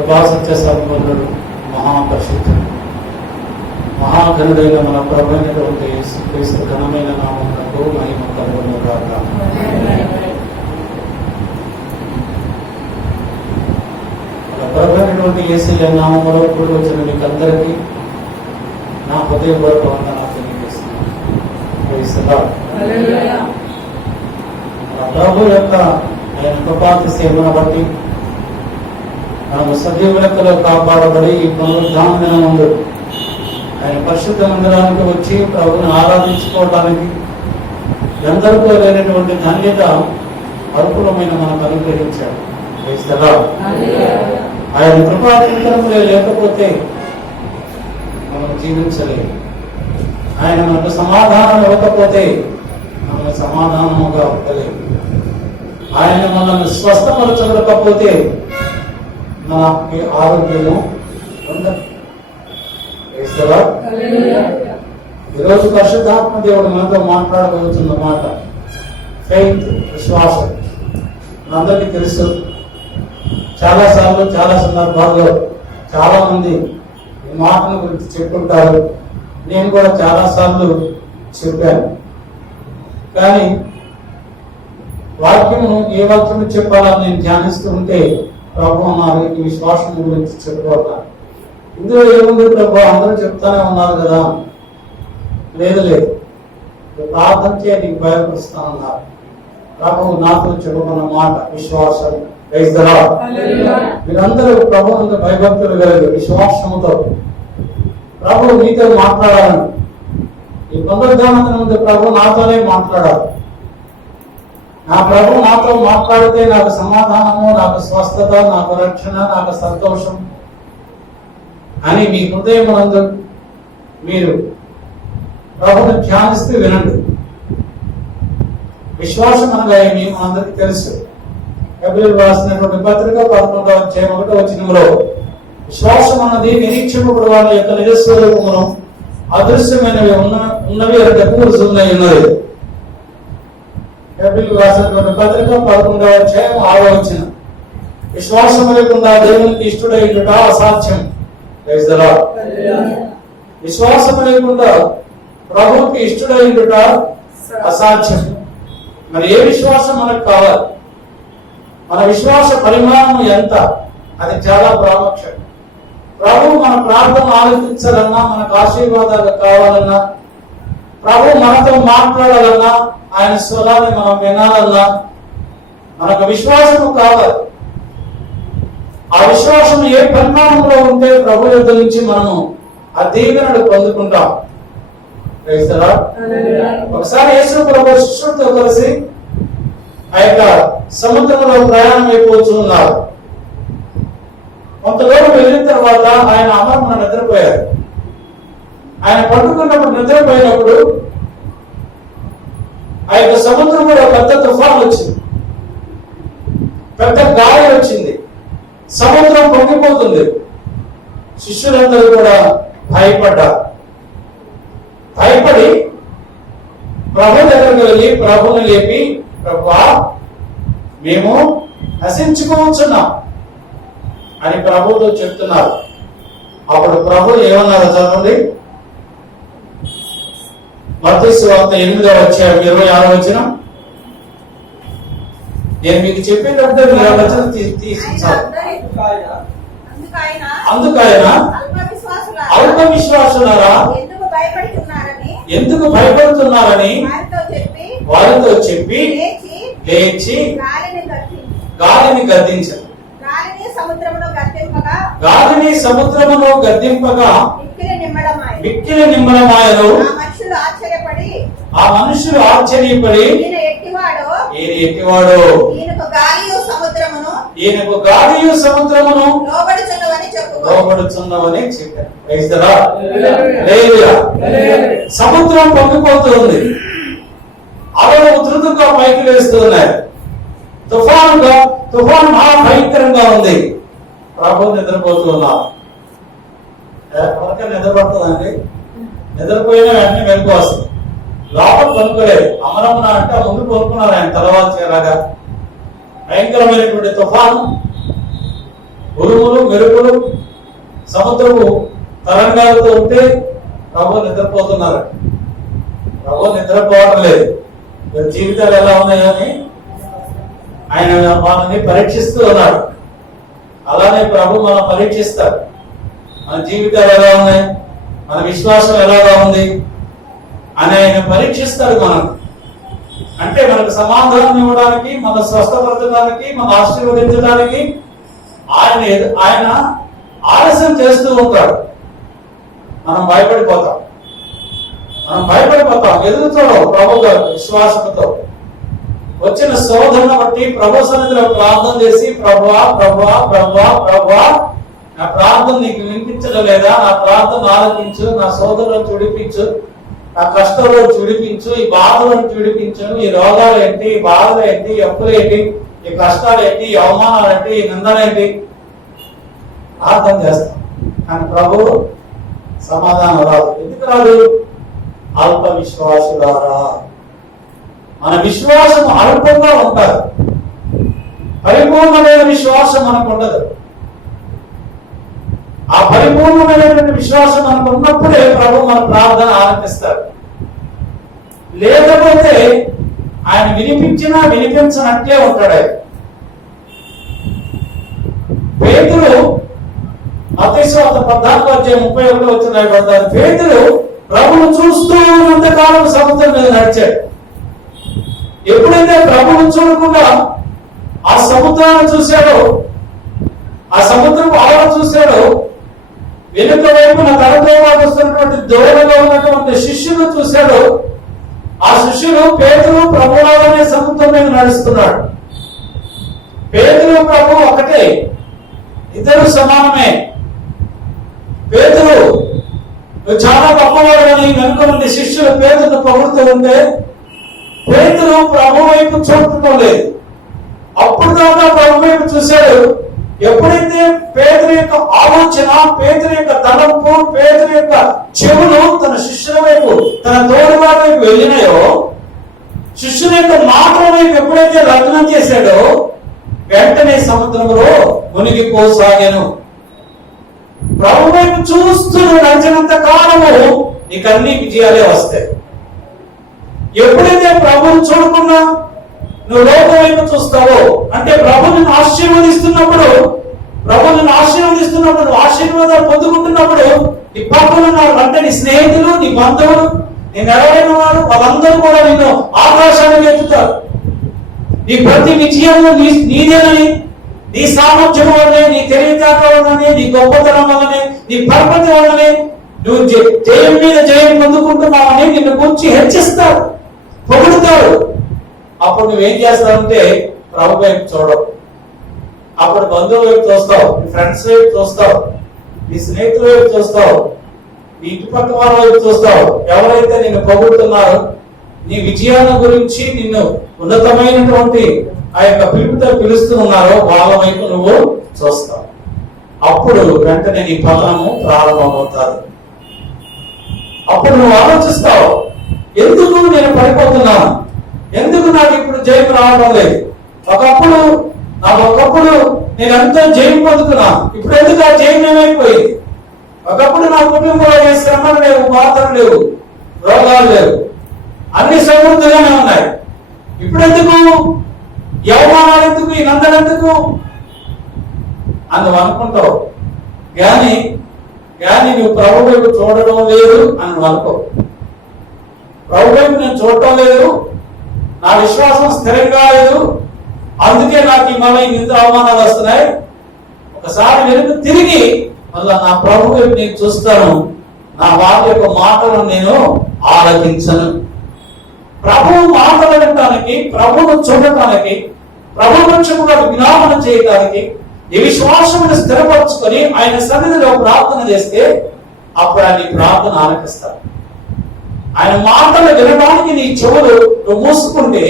కృపాసత్య సంపన్నుడు, మహాపరిశుద్ధుడు, మహాఘనుడైన మన ప్రభువైనటువంటి యేసుక్రీస్తు ఘనమైన నామమునకు మహిమ కలుగును గాక. మన ప్రభువైనటువంటి యేసయ్య నామములో కూడి వచ్చిన మీకందరికీ నా హృదయపూర్వక వందనాలు తెలియజేస్తున్నాను. Praise the Lord. మన ప్రభు యొక్క ఆయన కృపాతిశయమును బట్టి మనము సజీవ లెక్కలో కాపాడబడి ఈ పునరుద్ధాన ముందు ఆయన పరిశుద్ధ మందిరానికి వచ్చి ప్రభుని ఆరాధించుకోవడానికి ఎందరికో లేనటువంటి ధన్యత అల్పులమైన మనకు అనుగ్రహించాడు. ఆయన కృపాధికారములే లేకపోతే మనం జీవించలేము. ఆయన మనకు సమాధానం ఇవ్వకపోతే మనం సమాధానముగా ఉండలేము. ఆయన మనల్ని స్వస్థపరచకపోతే మనకి ఆరోగ్యము ఉండదు. ఈరోజు పరిశుద్ధాత్మ దేవుడు మనతో మాట్లాడబోతున్న మాట ఫెయిత్, విశ్వాసం. మనందరికీ తెలుసు, చాలాసార్లు చాలా సందర్భాల్లో చాలా మంది ఈ మాటల గురించి చెప్పుకుంటారు. నేను కూడా చాలాసార్లు చెప్పాను. కానీ వాక్యము ఏ వాక్యము చెప్పాలని నేను ధ్యానిస్తూ ఉంటే ప్రభు అన్నారు ఈ విశ్వాసం గురించి చెప్పుకోవాలి. ఇందులో ఏముంది ప్రభు, అందరూ చెప్తానే ఉన్నారు కదా. లేదు ప్రార్థన చేయ నీకు బయలుపరుస్తానన్నారు. ప్రభు నాతో చెప్పుకున్న మాట విశ్వాసం. మీరందరూ ప్రభు అంత భయభక్తులు కలిగి విశ్వాసముతో ప్రభు మీతో మాట్లాడాలని, ఈ పునరుద్ధానం ముందు ప్రభు నాతోనే మాట్లాడాలి. నా ప్రభు నాతో మాట్లాడితే నాకు సమాధానము, నాకు స్వస్థత, నాకు రక్షణ, నాకు సంతోషం అని మీ హృదయమునందు మీరు ప్రభుని ధ్యానిస్తూ వినండి. విశ్వాసం అనగా ఏమి మనందరికీ తెలుసు. హెబ్రీయులకు రాసినటువంటి పత్రిక 11వ అధ్యాయం 1వ వచనంలో విశ్వాసం అన్నది నిరీక్షకుడు వారి యొక్క నిజస్వరూపమును అదృశ్యమైనవి ఉన్నవి రుజువునై ఉన్నది. హెబ్రీయులకు రాసినటువంటి పత్రిక 11వ అధ్యాయం 6వ వచనం, విశ్వాసం లేకుండా దేవునికి ఇష్టడై ఉండుట అసాధ్యం. విశ్వాసం లేకుండా ప్రభువుకి ఇష్టడై ఉండుట అసాధ్యం. మరి ఏ విశ్వాసం మనకు కావాలి? మన విశ్వాస పరిమాణం ఎంత? అది చాలా ప్రాముఖ్యం. ప్రభు మన ప్రార్థన ఆలోచించాలన్నా, మనకు ఆశీర్వాదాలు కావాలన్నా, ప్రభు మనతో మాట్లాడాలన్నా, ఆయన స్వరాన్ని మనం వినాలన్నా మనకు విశ్వాసము కావాలి. ఆ విశ్వాసం ఏ పరిమాణంలో ఉంటే ప్రభు యొద్ద నుంచి మనము ఆ దీవెనను పొందుకుంటాం. ఒకసారి యేసు ప్రభు శిష్యులతో కలిసి ఆ యొక్క సముద్రంలో ప్రయాణం అయిపోతున్నారు. కొంత దూరం వెళ్ళిన తర్వాత ఆయన అమరమున నిద్రపోయారు. ఆయన పట్టుకున్నప్పుడు నిద్రపోయినప్పుడు ఆ యొక్క సముద్రంలో పెద్ద తుఫాను వచ్చింది, పెద్ద గాలి వచ్చింది, సముద్రం పొంగిపోతుంది. శిష్యులందరూ కూడా భయపడ్డారు. భయపడి ప్రభు దగ్గరకు వెళ్ళి ప్రభుని లేపి, ప్రభువా మేము నశించుకోవచ్చున్నాం అని ప్రభుతో చెప్తున్నారు. అప్పుడు ప్రభు ఏమన్నారు చదవండి. మత్తయి సువార్త 8వ అధ్యాయం 26వ వచనం. నేను మీకు చెప్పేటప్పుడు మీరు వచనం తీసించాలి. అందుకైన అల్ప విశ్వాసులారా ఎందుకు భయపడుతున్నారని వారితో చెప్పి లేచి గాలిని గద్దించారు. గాలిని సముద్రములో గద్దింపగా మిక్కిలి నిమ్మలమాయను. ఆ మనుషులు ఆశ్చర్యపడి ఈయన ఎట్టివాడో, ఈయనకు గాలియు సముద్రమును లోబడుచున్నవని చెప్పారు. సముద్రం పొంగిపోతుంది, అలలు ఉధృతంగా పైకి లేస్తున్నాయి, తుఫాను మహా భయంకరంగా ఉంది. ప్రభు నిద్రపోతున్నారు. ఎవరికైనా నిద్రపడుతుందండి? నిద్రపోయినా వెంటనే వెనుక వస్తుంది. లోపల కొనుక్కోలేదు. అమరమున అంటే ముందు కొనుక్కున్నారు ఆయన తెల్లవారు చేరాగా. భయంకరమైనటువంటి తుఫాను ఉరుములు మెరుపులు సముద్రము తరంగాలతో ఉంటే ప్రభు నిద్రపోతున్నారు. ప్రభు నిద్రపోవడం లేదు. జీవితాలు ఎలా ఉన్నాయని ఆయన వాళ్ళని పరీక్షిస్తూ ఉన్నాడు. అలానే ప్రభు మనం పరీక్షిస్తాడు. మన జీవితాలు ఎలా ఉన్నాయి, మన విశ్వాసం ఎలాగా ఉంది అని ఆయన పరీక్షిస్తాడు. మనం అంటే మనకు సమాధానం ఇవ్వడానికి, మన స్వస్థపరచడానికి, మన ఆశీర్వదించడానికి ఆయన ఆలస్యం చేస్తూ ఉంటాడు. మనం భయపడిపోతాం, ఎదుగుతాడు ప్రభు గారు విశ్వాసంతో. వచ్చిన శోధన బట్టి ప్రభు సన్నిధిలో ప్రార్థన చేసి, ప్రభువా ప్రభువా ప్రభువా ప్రభువా నా ప్రార్థన నీకు వినిపించడం లేదా, నా ప్రార్థన ఆలకించు, నా శోధనలను విడిపించు, నా కష్టాలను విడిపించు, ఈ బాధలను విడిపించు, ఈ రోగాలు ఏంటి, ఈ బాధలు ఏంటి, ఈ అప్పులు ఏంటి, ఈ కష్టాలు ఏంటి, ఈ అవమానాలు ఏంటి, ఈ నిందలేంటి ప్రార్థన చేస్తాం. కానీ ప్రభు సమాధానం రాదు. ఎందుకు రాదు? అల్ప విశ్వాసులారా. మన విశ్వాసం అల్పంగా ఉంటారు. పరిపూర్ణమైన విశ్వాసం మనకు ఉండదు. ఆ పరిపూర్ణమైనటువంటి విశ్వాసం మనకు ఉన్నప్పుడే ప్రభు మన ప్రార్థన ఆనందిస్తారు. లేకపోతే ఆయన వినిపించినా వినిపించనట్లే ఉంటాడు. ఆయన పేతురు మత్తయి సువార్త 14:31 వచ్చిన రాయబడ్డారు. పేతురు ప్రభువును చూస్తూ ఉన్నంతకాలం సముద్రం మీద నడిచాడు. ఎప్పుడైతే ప్రభువును చూడకుండా ఆ సముద్రాన్ని చూశాడో, ఆ సముద్రపు ఆవరణ చూశాడో, వెనుక వైపున తనతో వస్తున్నటువంటి దూరంగా ఉన్నటువంటి శిష్యులు చూశాడు. ఆ శిష్యులు పేతురు ప్రభువులాగానే సముద్రం మీద నడుస్తున్నాడు. పేతురు ప్రభు ఒకటే, ఇద్దరు సమానమే. పేతురు చాలా గొప్పవాడని వెనుక నుండి శిష్యులు పేతురును పొగుడుతూ ఉంటే పేతురు ప్రభు వైపు చూడటం లేదు. అప్పుడు దాకా ప్రభు వైపు చూశాడు. ఎప్పుడైతే పేతురు యొక్క ఆలోచన, పేతురు యొక్క తలంపు, పేతురు యొక్క చెవులు తన శిష్యుల వైపు, తన తోడువాడి వైపు వెళ్ళినాయో, శిష్యుల యొక్క మాటల వైపు ఎప్పుడైతే లగ్నం చేశాడో వెంటనే సముద్రంలో మునిగిపోసాగాను. ప్రభు వైపు చూస్తూ నడిచినంత కాలము నీకు అన్ని విజయాలే వస్తాయి. ఎప్పుడైతే ప్రభువును చూడకుండా నువ్వు లోకం వైపు చూస్తావో, అంటే ప్రభు నిన్ను ఆశీర్వదిస్తున్నప్పుడు నువ్వు ఆశీర్వాదాలు పొందుకుంటున్నప్పుడు నీ పక్కన అంటే నీ స్నేహితులు, నీ బంధువులు, నీ నెరవేరిన వారు వాళ్ళందరూ కూడా నిన్ను ఆకాశానికి ఎత్తుతారు. నీ ప్రతి విజయము నీదేనని, నీ సామర్థ్యం వల్లనే, నీ తెలివితేటల వల్లనే, నీ గొప్పతనం వల్లనే, నీ పరపతి వల్లనే నువ్వు జయం మీద జయం పొందుకుంటున్నావని నిన్ను గురించి హెచ్చిస్తారు, పొగుడుతారు. అప్పుడు నువ్వేం చేస్తావంటే ప్రభు వైపు చూడవు. అప్పుడు బంధువుల వైపు చూస్తావు, నీ ఫ్రెండ్స్ వైపు చూస్తావు, నీ స్నేహితుల వైపు చూస్తావు, నీ ఇంటి పక్క వాళ్ళ వైపు చూస్తావు. ఎవరైతే నిన్ను పొగుడుతున్నారో, నీ విజయాల గురించి నిన్ను ఉన్నతమైనటువంటి ఆ యొక్క పిలుపుతో పిలుస్తున్నారో వాళ్ళ వైపు నువ్వు చూస్తావు. అప్పుడు వెంటనే నీ పతనము ప్రారంభమవుతారు. అప్పుడు నువ్వు ఆలోచిస్తావు, ఎందుకు నేను పడిపోతున్నాను, ఎందుకు నాకు ఇప్పుడు జయం రావడం లేదు. ఒకప్పుడు నేను ఎంతో జయం పొందుతున్నాను, ఇప్పుడు ఎందుకు ఆ జయం ఏమైపోయింది. ఒకప్పుడు నా కుటుంబంలో ఏ శ్రమలు లేవు, బాధలు లేవు, రోగాలు లేవు, అన్ని సమృద్ధిగానే ఉన్నాయి. ఇప్పుడు ఎందుకు ఈ అవమానాలు, ఎందుకు ఈ నందలు ఎందుకు అని నువ్వు అనుకుంటావు. కానీ నువ్వు ప్రభు వైపు చూడడం లేదు అని నువ్వు అనుకో. ప్రభు వైపు నేను చూడటం లేదు, నా విశ్వాసం స్థిరంగా లేదు, అందుకే నాకు ఈ మళ్ళీ ఇంత అవమానాలు వస్తున్నాయి. ఒకసారి వెనుక తిరిగి మళ్ళా నా ప్రభు వైపు నేను చూస్తాను, నా వారి యొక్క మాటలను నేను ఆలకించను. ప్రభువు మాటలు వినటానికి, ప్రభువును చూడటానికి, ప్రభు పక్షముగా విజ్ఞాపన చేయడానికి ఈ విశ్వాసమును స్థిరపరచుకొని ఆయన సన్నిధిలో ప్రార్థన చేస్తే అప్పుడు ఆయన ప్రార్థన ఆలకిస్తాడు. ఆయన మాటలు వినడానికి నీ చెవులు నువ్వు మూసుకుంటే,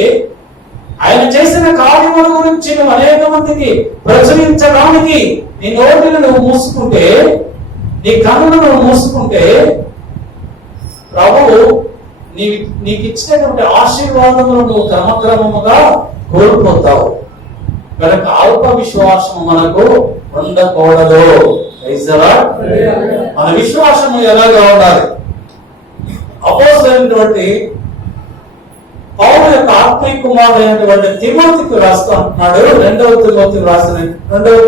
ఆయన చేసిన కార్యముల గురించి నువ్వు అనేక మందికి ప్రచురించడానికి నీ నోటిని నువ్వు మూసుకుంటే, నీ కన్నులు నువ్వు మూసుకుంటే, ప్రభువు నీకు ఇచ్చినటువంటి ఆశీర్వాదములు నువ్వు క్రమక్రమముగా కోల్పోతావు. కనుక అల్ప విశ్వాసం మనకు ఉండకూడదు. మన విశ్వాసము ఎలాగా ఉండాలి? అపోస్తలుడైనటువంటి పౌలు యొక్క ఆత్మీయ కుమారుడైనటువంటి తిమోతికి రాస్తూ అంటున్నాడు. రెండవ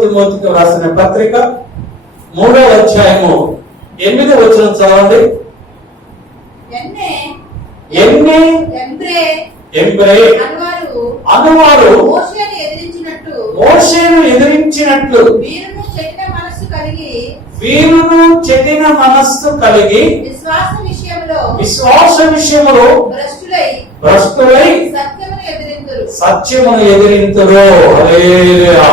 తిమోతికి రాసిన పత్రిక 3వ అధ్యాయము 8వ వచనం చదవండి. అనువారు మోషేను ఎదిరించినట్లు వీరును చెడిన మనస్సు కలిగి విశ్వాస విషయములో భ్రష్టులై సత్యమును ఎదిరింతురు. హల్లెలూయా.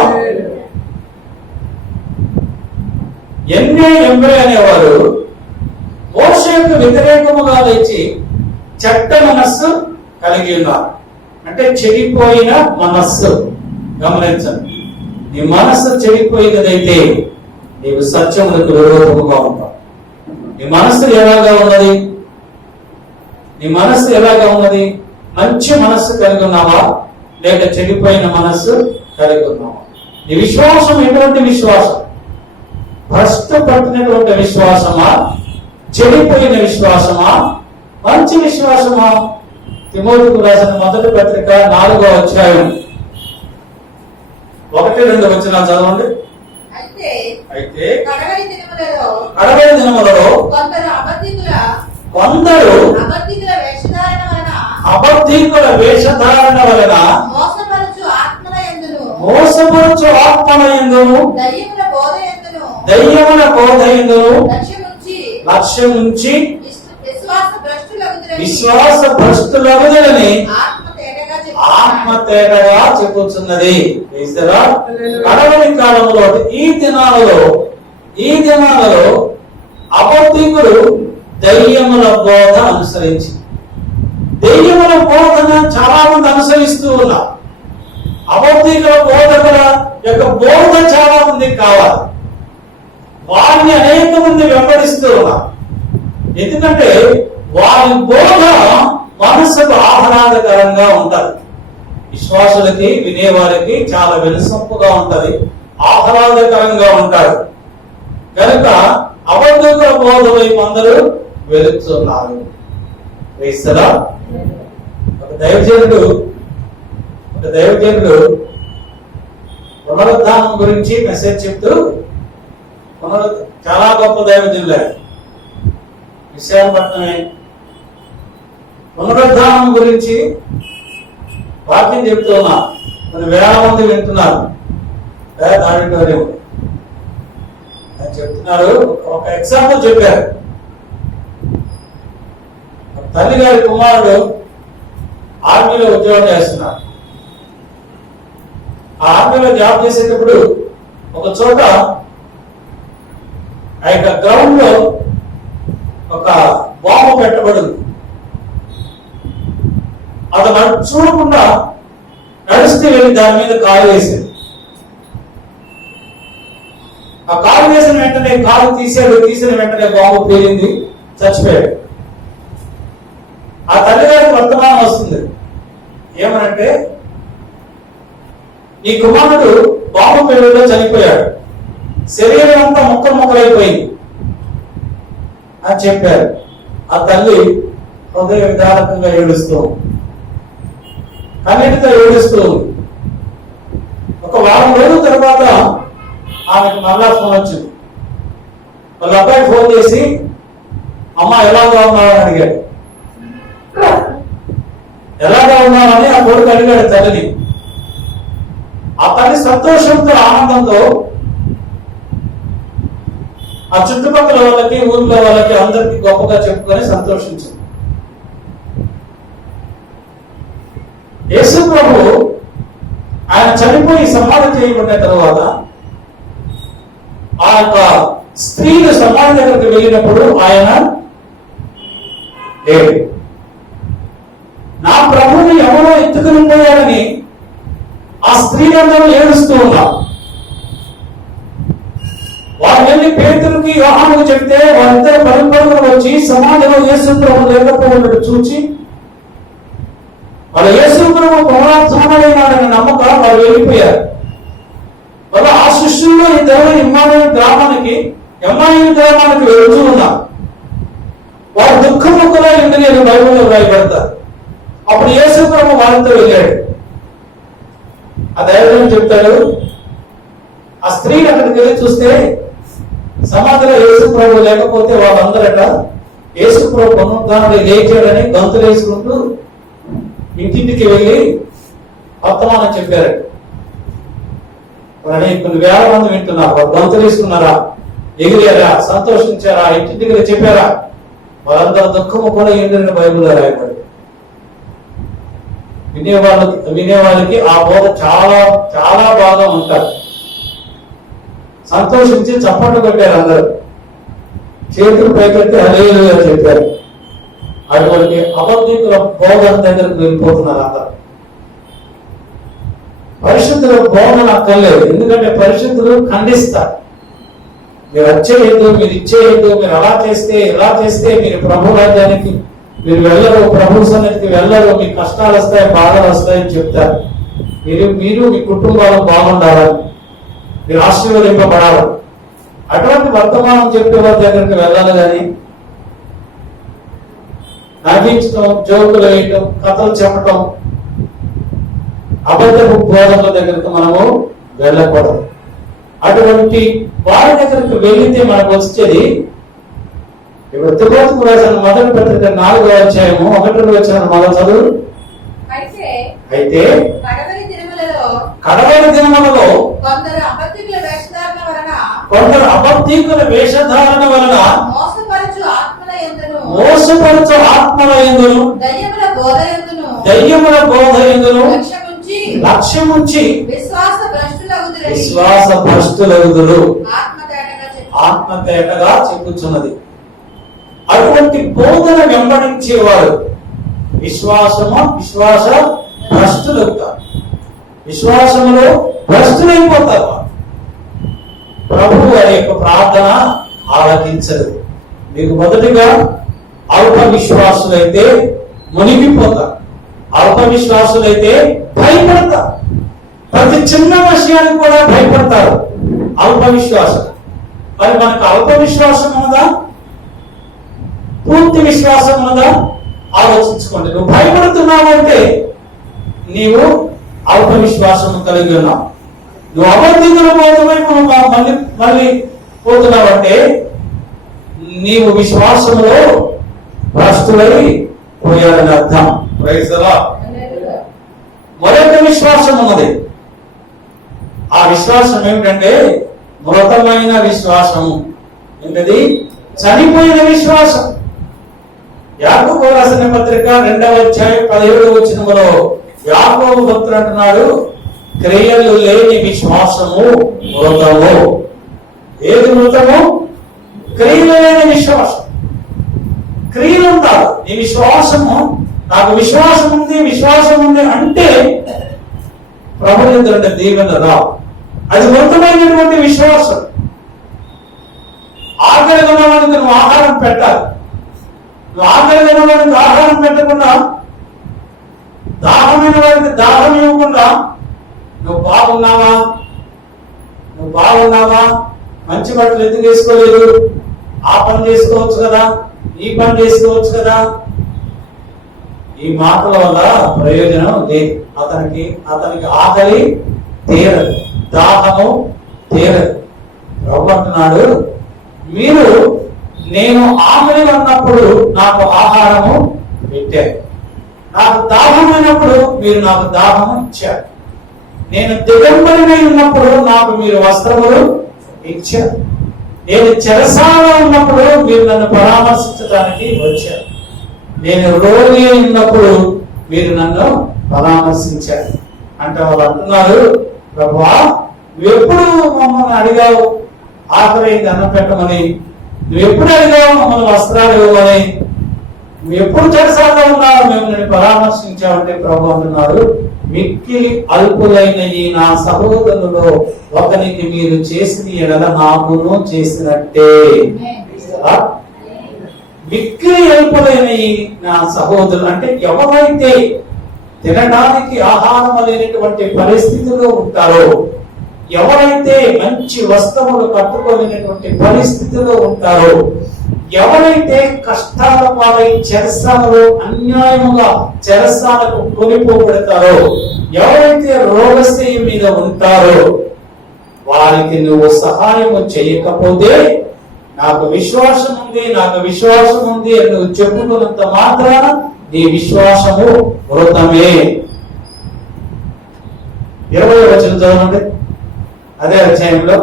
ఎంబ్రే అనేవారు మోషేకు వ్యతిరేకముగా లేచి చెడ్డ మనస్సు కలిగి ఉన్నారు. అంటే చెడిపోయిన మనస్సు. గమనించండి, నీ మనస్సు చెడిపోయినదైతే నీవు సత్యములకు విరోధముగా ఉంటావు. నీ మనస్సు ఎలాగా ఉన్నది? నీ మనస్సు ఎలాగా ఉన్నది? మంచి మనస్సు కలిగి ఉన్నావా, లేక చెడిపోయిన మనస్సు కలిగి ఉన్నావా? నీ విశ్వాసం ఎటువంటి విశ్వాసం? భ్రష్టు పట్టినటువంటి విశ్వాసమా, చెడిపోయిన విశ్వాసమా, మంచి విశ్వాసమా? తిమోతికి రాసిన మొదటి పత్రిక 4వ అధ్యాయం 1-2 వచనాలు చదవండి. అయితే కడవరి దినములలో కొందరు అబద్ధికుల వేషధారణ వలన మోసపరచు ఆత్మలయందును దయ్యముల బోధయందును లక్ష్యముంచి విశ్వాస భ్రష్టులగుదలని ఆత్మ తేటగా చెప్పుచున్నది. కడవరి కాలంలో ఈ దినాలలో అబద్ధికులు దయ్యముల బోధ అనుసరించి, దయ్యముల బోధన చాలా మంది అనుసరిస్తూ ఉన్నారు. అబద్ధికుల బోధకుల యొక్క బోధ చాలా మంది కావాలి. వారిని అనేక మంది వెంబడిస్తూ ఉన్నారు. ఎందుకంటే వారి బోధ మనసుకు ఆహ్లాదకరంగా ఉంటది. విశ్వాసులకి, వినేవారికి చాలా వినసొంపుగా ఉంటది, ఆహ్లాదకరంగా ఉంటారు. కనుక అబద్ధికుల బోధ వైపు అందరూ వెళుతున్నారు. ఒక దైవజనుడు పునరుద్ధానం గురించి మెసేజ్ చెప్తూ, చాలా గొప్ప దైవజనులే, విశాఖపట్నమే, పునరుద్ధానం గురించి వాక్యం చెప్తూ ఉన్నా. కొన్ని వేల మంది వింటున్నారు. ఆడిటోరియం చెప్తున్నారు. ఒక ఎగ్జాంపుల్ చెప్పారు. తల్లి గారి కుమారుడు ఆర్మీలో ఉద్యోగం చేస్తున్నారు. ఆ ఆర్మీలో జాబ్ చేసేటప్పుడు ఒక చోట ఆ యొక్క గ్రౌండ్ లో ఒక బాంబు పెట్టబడింది. అతను చూడకుండా నడుస్తూ వెళ్ళి దాని మీద కాలు వేసింది. ఆ కాలు వేసిన వెంటనే కాలు తీసిన వెంటనే బాంబు పేలింది, చచ్చిపోయాడు. ఆ తల్లిగారికి వర్తమానం వస్తుంది. ఏమనంటే, నీ కుమారుడు బాంబు పేలులో చనిపోయాడు, శరీరం అంతా ముక్కలైపోయింది అని చెప్పారు. ఆ తల్లి హృదయ విధానకంగా ఏడుస్తూ, కన్నీటితో ఏడుస్తూ, ఒక వారం రోజుల తర్వాత ఆమెకు మళ్ళా ఫోన్ వచ్చింది. వాళ్ళ అబ్బాయి ఫోన్ చేసి, అమ్మ ఎలాగా ఉన్నావని అడిగాడు. ఎలాగా ఉన్నావని ఆ కొడుకు అడిగాడు తల్లిని. ఆ తల్లి సంతోషంతో, ఆనందంతో ఆ చుట్టుపక్కల వాళ్ళకి, ఊర్లో వాళ్ళకి, అందరికి గొప్పగా చెప్పుకొని సంతోషించింది. యేసు ప్రభు ఆయన చనిపోయి సమాధి చేయబడిన తర్వాత ఆ యొక్క స్త్రీలు సమాధి దగ్గరికి వెళ్ళినప్పుడు ఆయన లేడు. నా ప్రభుని ఎవరో ఎత్తుకుని పోయారని ఆ స్త్రీలందరూ ఏడుస్తూ ఉన్నారు. వారు వెళ్ళి పేతురుకి, యోహానుకు చెప్తే వారిద్దరు పరుపరుగులు వచ్చి సమాధిలో యేసు ప్రభు లేకపోయినట్టు చూచి, వాళ్ళ యేసు ప్రభు పునరుత్థానుడైనాడని నమ్మక వారు వెళ్ళిపోయారు. వాళ్ళ ఆ సృష్టిలో ఇద్దరు ఇమ్మానుయేలు గ్రామానికి వెళ్తూ ఉన్నారు. వారు దుఃఖముఖులై ఉండి నేను బైబిల్లో రాయబడతారు. అప్పుడు యేసు ప్రభు వారితో వెళ్ళాడు. ఆ దైవం చెప్తాడు, ఆ స్త్రీని అక్కడికి వెళ్ళి చూస్తే సమాధిలో యేసు ప్రభు లేకపోతే వాళ్ళందరట యేసు ప్రభు పునరుద్ధానుడు లేచాడని గంతులు వేసుకుంటూ ఇంటింటికి వెళ్ళి వర్తమానం చెప్పారు. కొన్ని వేల మంది వింటున్నారు. వాళ్ళు గంతులు వేసుకున్నారా, ఎగిరారా, సంతోషించారా, ఇంటింటికి వెళ్ళి చెప్పారా? వాళ్ళందరూ దుఃఖము కూడా ఏంటంటే బైబిల్లో రాయబడి వినేవాళ్ళకి ఆ బోధ చాలా చాలా బాగా ఉంటారు. సంతోషించి చప్పట్లు కొట్టారు, అందరూ చేతులు పైకెత్తి హల్లెలూయా చెప్పారు. అటువంటి అబద్ధికుల బోధన దగ్గరకు వెళ్ళిపోతున్నారు అందరూ. పరిశుద్ధుల బోధన అక్కర్లేదు, ఎందుకంటే పరిశుద్ధులు ఖండిస్తారు. మీరు వచ్చేయద్దు, మీరు ఇచ్చేయద్దు, మీరు అలా చేస్తే ఇలా చేస్తే మీరు ప్రభు రాజ్యానికి మీరు వెళ్ళరు, ప్రభు సన్నిధికి వెళ్ళరు, మీకు కష్టాలు వస్తాయి, బాధలు వస్తాయని చెప్తారు. మీరు మీ కుటుంబాలు బాగుండాలని, మీరు ఆశీర్వదింపబడాలి. అటువంటి వర్తమానం చెప్పే వారి దగ్గరికి వెళ్ళాలి. కానీ నవ్వించడం, జోకులు వేయటం, కథలు చెప్పటం, అబద్ధపు బోధనల దగ్గరకు మనము వెళ్ళకూడదు. అటువంటి వారి దగ్గరకు వెళితే మనకు వచ్చేది, ఇప్పుడు తిమోతికి రాసిన మొదటి పత్రిక 4వ అధ్యాయము 1వ వచనం మొదలు చదువు. అయితే కడవరి దినములలో కొందరు అబద్ధికుల వేషధారణ వలన మోసపరచు ఆత్మల యందును దయ్యముల బోధ యందును లక్ష్యముంచి విశ్వాస భ్రష్టులగుదురు ఆత్మతేటగా చెప్పుచున్నది. అటువంటి బోధన వెంబడించేవారు విశ్వాస భ్రష్టులవుతారు. విశ్వాసములో భ్రష్టులైపోతారు. ప్రభు వారి యొక్క ప్రార్థన ఆలకించదు. మీకు మొదటిగా అల్ప విశ్వాసులైతే మునిగిపోతారు, అల్ప విశ్వాసులైతే భయపడతారు. ప్రతి చిన్న విషయానికి కూడా భయపడతారు అల్ప విశ్వాసం. మరి మనకు అల్ప విశ్వాసం ఉన్నదా, పూర్తి విశ్వాసం ఉన్నదా? ఆలోచించుకోండి. నువ్వు భయపడుతున్నావు అంటే నీవు అల్ప విశ్వాసం కలిగి ఉన్నావు. నువ్వు అబద్ధికుల వైపు మళ్ళీ పోతున్నావంటే నీవు విశ్వాసంలో భ్రష్టులై పోయాడని అర్థం. మరొక విశ్వాసం ఉన్నది. ఆ విశ్వాసం ఏమిటంటే మృతమైన విశ్వాసము. ఏంటది? చనిపోయిన విశ్వాసం. యాకోబు రాసిన పత్రిక 2వ అధ్యాయం 17వ వచనములో యాకోబు భక్తుడు అంటున్నాడు, క్రియలు లేని విశ్వాసము మృతము. ఏది మృతము? క్రియలు లేని విశ్వాసం. క్రియలు ఉంటారు. నీ విశ్వాసము, నాకు విశ్వాసం ఉంది అంటే ప్రభుత్వ దీవెన రా. అది మృతమైనటువంటి విశ్వాసం. ఆకలి ఉన్నవాడికి నువ్వు ఆహారం పెట్టాలి. నువ్వు ఆకలి ఉన్నవాడికి ఆహారం పెట్టకుండా, దాహమైన వాడికి దాహం ఇవ్వకుండా నువ్వు బాగున్నావా, మంచి బట్టలు ఎందుకు వేసుకోలేదు, ఆ పని చేసుకోవచ్చు కదా, ఈ పని చేసుకోవచ్చు కదా, ఈ మాటల వల్ల ప్రయోజనం లేదు. అతనికి ఆకలి తీరదు, దాహము తీరదు. ప్రభు అంటున్నాడు, మీరు నేను ఆకలి ఉన్నప్పుడు నాకు ఆహారము పెట్టారు, నాకు దాహమైనప్పుడు మీరు నాకు దాహము ఇచ్చారు, నేను దిగంబరినై ఉన్నప్పుడు నాకు మీరు వస్త్రములు ఇచ్చారు, నేను చెరసాలలో ఉన్నప్పుడు మీరు నన్ను పరామర్శించడానికి వచ్చారు, నేను రోగి ఉన్నప్పుడు మీరు నన్ను పరామర్శించారు. అంటే వాళ్ళు అంటున్నారు, ప్రభువా నువ్వు ఎప్పుడు మమ్మల్ని అడిగావు ఆకలి అన్నం పెట్టమని, నువ్వు ఎప్పుడు అడిగావు మమ్మల్ని వస్త్రాలు ఇవ్వమని, నువ్వు ఎప్పుడు చెరసాలలో ఉన్నావు మేము నిన్ను పరామర్శించామంటే ప్రభు అంటున్నారు, మిక్కిలి అల్పులైన ఈ నా సహోదరులలో ఒకరికి మీరు చేసిన ఎడల నాకును చేసినట్టే. మిక్కిలి అల్పులైన ఈ నా సహోదరులు అంటే ఎవరైతే తినడానికి ఆహారం లేనటువంటి పరిస్థితుల్లో ఉంటారో, ఎవరైతే మంచి వస్త్రములు కట్టుకోలేనటువంటి పరిస్థితిలో ఉంటారో, ఎవరైతే కష్టాల పాలై చెరసాలలో అన్యాయముగా చెరసాలకు కొనిపోబడతారో, ఎవరైతే రోగశయ్య మీద ఉంటారో వారికి నువ్వు సహాయము చేయకపోతే నాకు విశ్వాసం ఉంది అని నువ్వు చెప్పుకున్నంత మాత్రాన నీ విశ్వాసము వృథమే. 20వ వచనం చదవండి. అదే అధ్యాయంలో,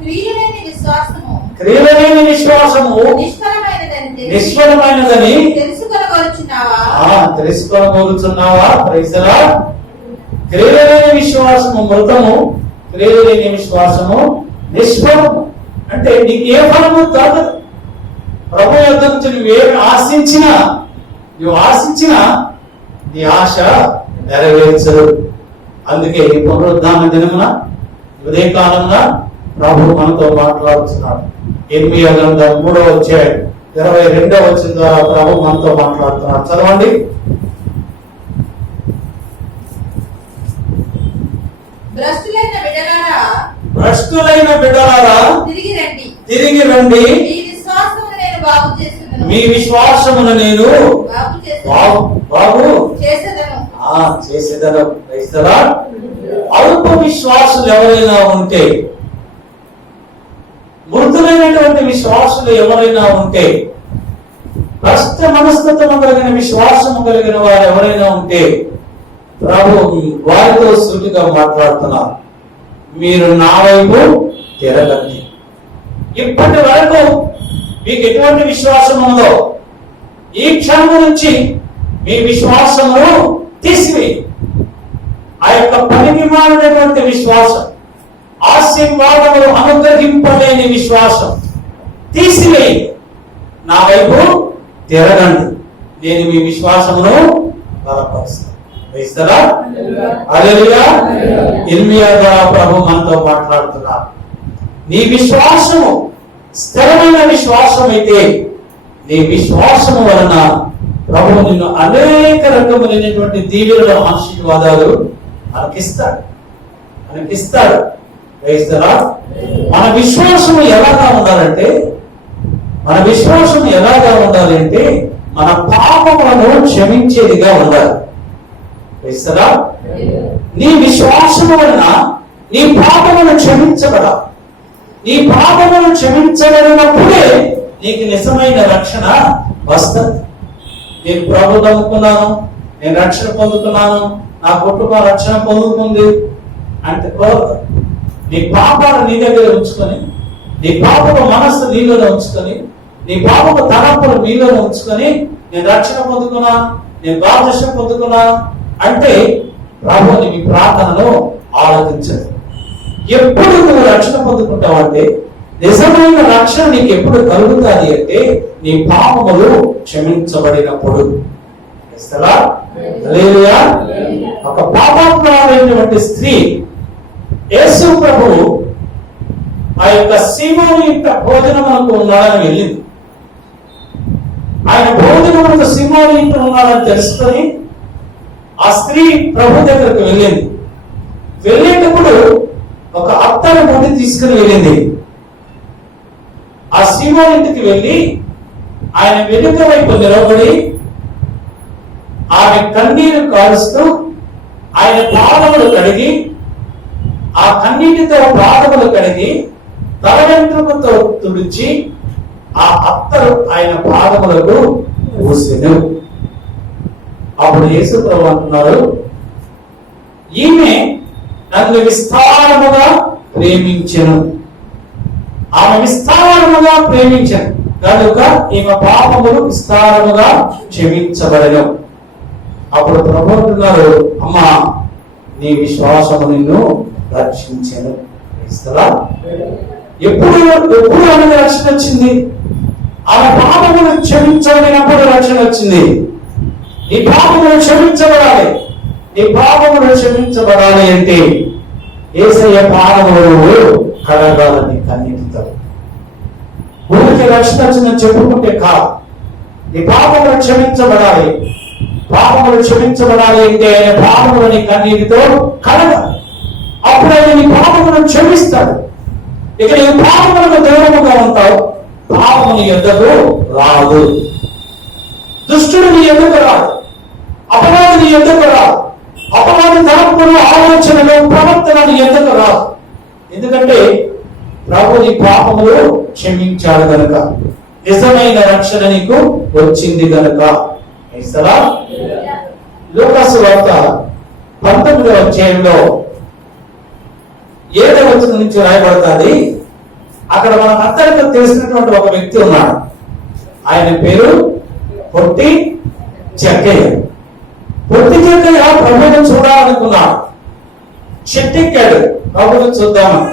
క్రియలేని విశ్వాసము నిష్ఫలమైనదని తెలుసుకోగలుగుతున్నావా? ప్రైజలా. క్రియలేని విశ్వాసము మృతము, క్రియలేని విశ్వాసము నిష్ఫలము. అంటే నీకు ఏ ఫలము దొరకదు. ప్రభు యొద్ద నుంచి నువ్వేమి ఆశించినా నీ ఆశ నెరవేర్చదు. అందుకే ఈ పునరుద్ధాన దినమున ఉదయకాలంలో ప్రభు మనతో మాట్లాడుతున్నాడు. ఇర్మియా గ్రంథం 3వ అధ్యాయం 22వ వచనం ద్వారా ప్రభు మనతో మాట్లాడుతున్నాడు. చదవండి. భ్రష్టులైన బిడ్డలారా తిరిగి రండి, మీ విశ్వాసమును నేను బాగు చేసేదను. అల్ప విశ్వాసులు ఎవరైనా ఉంటే, మృతులైనటువంటి విశ్వాసులు ఎవరైనా ఉంటే, భ్రష్ట మనస్తత్వము కలిగిన విశ్వాసము కలిగిన వారు ఎవరైనా ఉంటే ప్రభు వారితో సూటిగా మాట్లాడుతున్నారు. మీరు నా వైపు తిరగండి. ఇప్పటి వరకు మీకు ఎటువంటి విశ్వాసం ఉందో ఈ క్షణం నుంచి మీ విశ్వాసమును తీసివేయి. ఆ యొక్క పనికి మారినటువంటి విశ్వాసం, ఆశీర్వాదములు అనుగ్రహింపలేని విశ్వాసం తీసివేయి. నా వైపు తిరగండి, నేను మీ విశ్వాసమును బలపరుస్తాను. ఇర్మియా ద్వారా ప్రభు మనతో మాట్లాడుతున్నారు. నీ విశ్వాసము స్థిరమైన విశ్వాసం అయితే, నీ విశ్వాసము వలన ప్రభు నిన్ను అనేక రకములైనటువంటి దీవెనలు, ఆశీర్వాదాలు మనకిస్తాడు. మన విశ్వాసము ఎలాగా ఉండాలంటే మన పాపములను క్షమించేదిగా ఉండాలి. నీ విశ్వాసము వలన నీ పాపమును క్షమించబడాలి. నీ పాపమును క్షమించబడినప్పుడే నీకు నిజమైన రక్షణ వస్తుంది. నేను ప్రభు నమ్ముకున్నాను, నేను రక్షణ పొందుతున్నాను, నా కుటుంబం రక్షణ పొందుతుంది అంటే నీ పాపాలు నీ దగ్గర ఉంచుకొని, నీ పాపపు మనస్సు నీలోనే ఉంచుకొని, నీ పాపపు తలంపులు నీలోనే ఉంచుకొని నేను రక్షణ పొందుకున్నా, నేను బాప్తిస్మం పొందుకున్నా అంటే ప్రభు నీ ప్రార్థనను ఆలోచించదు. ఎప్పుడు నువ్వు రక్షణ పొందుకుంటావంటే, నిజమైన రక్షణ నీకు ఎప్పుడు కలుగుతుంది అంటే నీ పాపములు క్షమించబడినప్పుడు. ఒక పాపాత్మురాలైనటువంటి స్త్రీ యేసు ప్రభు ఆ యొక్క సీమోను యొక్క భోజనమునకు ఉన్నాడని వెళ్ళింది. ఆయన భోజనమునకు సీమోను ఇంట ఉన్నాడని తెలుసుకొని ఆ స్త్రీ ప్రభు దగ్గరకు వెళ్ళింది. వెళ్ళేటప్పుడు ఒక అత్తరు ముడి తీసుకుని వెళ్ళింది. ఆ సీమోను ఇంటికి వెళ్ళి ఆయన వెనుక వైపు నిలబడి ఆమె కన్నీరు కారుస్తూ ఆయన పాదములు కడిగి, ఆ కన్నీటితో పాదములు కడిగి తల వెంట్రుకతో తుడిచి ఆ అత్తరు ఆయన పాదములకు పూసెను. అప్పుడు యేసు ప్రభు అంటున్నారు, ఈమె నన్ను విస్తారముగా ప్రేమించెను, ఆమె విస్తారముగా ప్రేమించెను కనుక ఈమె పాపములు విస్తారముగా క్షమించబడను. అప్పుడు ప్రభు అంటున్నారు, అమ్మా నీ విశ్వాసము నిన్ను రక్షించెను. ఎప్పుడు ఆమెకు రక్షణ వచ్చింది? ఆమె పాపములు క్షమించబడినప్పుడు రక్షణ వచ్చింది. నీ పాపములు క్షమించబడాలి. నీ పాపములు క్షమించబడాలి అంటే యేసయ్య పాదములు కడగాలని కన్నీటితో. ఊరికి రక్షణ వచ్చిందని చెప్పుకుంటే కాదు. నీ పాపములు క్షమించబడాలి. పాపములు క్షమించబడాలి అంటే ఆయన పాపములని కన్నీటితో కడగాలి. అప్పుడు ఆయన నీ పాపములను క్షమిస్తాడు. ఇక నీ పాపములకు దూరముగా ఉంటావు, పాపము నీ యొద్దకు రాదు. దుష్టుడు నీ యొద్దకు రాదు, అపవాది నీ యొద్దకు రాదు, అపవాది తలంపులు, ఆలోచనలు, ప్రవర్తన నీ యొద్దకు రాదు. ఎందుకంటే ప్రభు నీ పాపములు క్షమించాడు గనుక, నిజమైన రక్షణ నీకు వచ్చింది గనుక. లూకాసు వార్త 19వ అధ్యాయంలో 7వ వచనం నుంచి రాయబడుతుంది. అక్కడ మనకందరికీ తెలిసినటువంటి ఒక వ్యక్తి ఉన్నాడు. ఆయన పేరు పొట్టి జక్కయ్య. పొట్టి జక్కయ్య ప్రభువును చూడాలనుకున్నాడు. చెట్టెక్కాడు ప్రభువును చూద్దామని.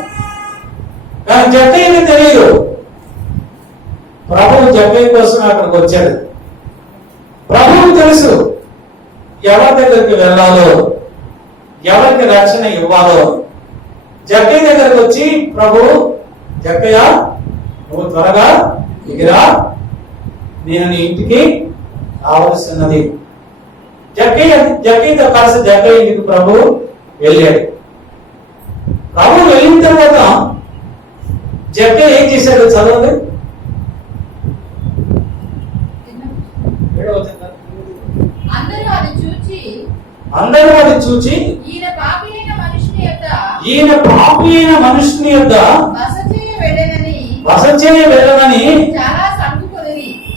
కానీ జక్కయ్యకి తెలియదు ప్రభువు జక్కయ్య కోసం అక్కడికి వచ్చాడు. ప్రభువుకు తెలుసు ఎవరి దగ్గరికి వెళ్ళాలో, ఎవరికి రక్షణ ఇవ్వాలో. జక్కయ్య దగ్గరకు వచ్చి, ప్రభు జక్కయ్య నువ్వు త్వరగా దిగిరా, నేను నీ ఇంటికి రావాల్సిన్నది. జక్కయ్యతో కలిసి జక్కయ్య ఇంటికి ప్రభు వెళ్ళాడు. ప్రభు వెళ్ళిన తర్వాత జక్కయ్య ఏం చేశాడు చదవండి. అందరూ అది చూచి ఈయన పాపి అయిన మనుషుని యొద్ద బస చేయ వెళ్ళనని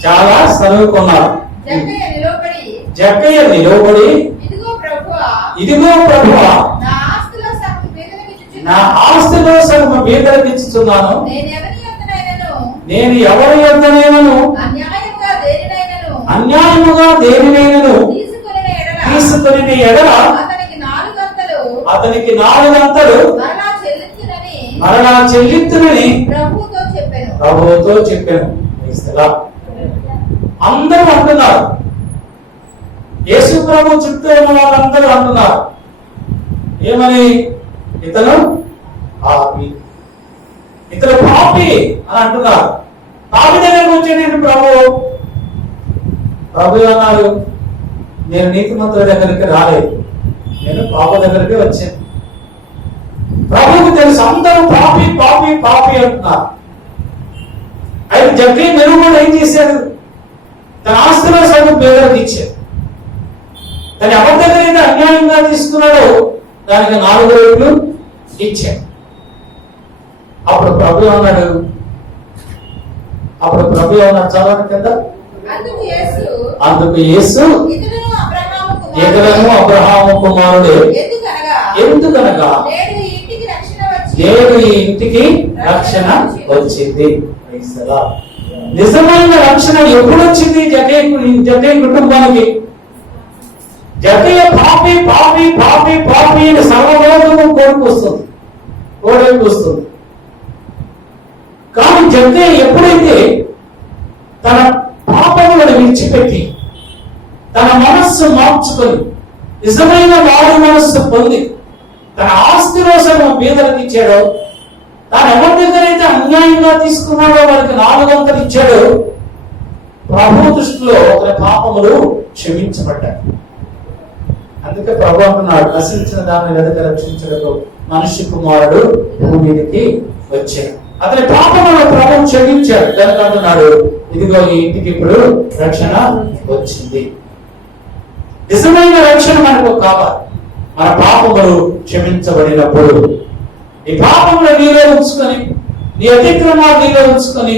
చాలా సనుకున్నారు. జక్కయ్య నిలబడి ఇదిగో ప్రభువా, నా ఆస్తిలో సగం పేదలకు ఇచ్చుచున్నాను. నేను ఎవరి యొద్దనైనను అన్యాయముగా దేనినైనను తీసుకుని ఎడల అతనికి 4 గంటలు మరలా చెల్లించునని ప్రభువుతో చెప్పాను. అందరూ అంటున్నారు, యేసు ప్రభు చుట్టూ ఉన్న వాళ్ళందరూ అంటున్నారు ఏమని, ఇతను పాపి, ఇతను పాపి అని అంటున్నారు. పాపి దగ్గరకు వచ్చేది ప్రభు అన్నారు, నేను నీతిమంతుల దగ్గరికి రాలేదు, నేను పాప దగ్గరికి వచ్చాను. ప్రభువుకు తెలుసు అందరూ పాపి పాపి పాపి అంటున్నారు. అయితే జక్కయ్య మెరుగుడు ఏం చేశాడు, తన ఆస్తిలో సగం పేదలకు ఇచ్చాడు. తను ఎవరి దగ్గర అయితే అన్యాయంగా తీసుకున్నాడో దానికి 4 రెట్లు ఇచ్చాడు. అప్పుడు ప్రభు ఏమన్నాడు చదవడం కింద, అందుకు యేసు ఇతరులను అబ్రహాము కుమారుడే, ఎందుకనగా నేడు ఈ ఇంటికి రక్షణ వచ్చింది. నిజమైన రక్షణ ఎప్పుడు వచ్చింది జక్కయ్య కుటుంబానికి? జక్కయ్య పాపి పాపి పాపి పాపి అని సర్వలోకము కోడెకొస్తుంది. కానీ జక్కయ్య ఎప్పుడైతే తన పాపములను విడిచిపెట్టి తన మనస్సు మార్చుకొని నిజమైన వారి మనస్సు పొంది తన ఆస్తిలో సగం పేదలకు ఇచ్చాడో, తాను ఎవరి దగ్గర అయితే అన్యాయంగా తీసుకున్నాడో వారికి 4 గంటలు ఇచ్చాడో, ప్రభు దృష్టిలో ఒకరి పాపములు క్షమించబడ్డాడు. అందుకే ప్రభు అంటున్నాడు, నశించిన దాన్ని వెదక రక్షించడకు మనిషి కుమారుడు భూమి మీదకి వచ్చాడు. అతని పాపములను ప్రభు క్షమించాడు కనుక అంటున్నాడు, ఇదిగో ఈ ఇంటికి ఇప్పుడు రక్షణ వచ్చింది. నిజమైన రక్షణ మనకు కావాలి. మన పాపములు క్షమించబడినప్పుడు నీ పాపములు నీలో ఉంచుకొని, నీ అతిక్రమాలు నీలో ఉంచుకొని,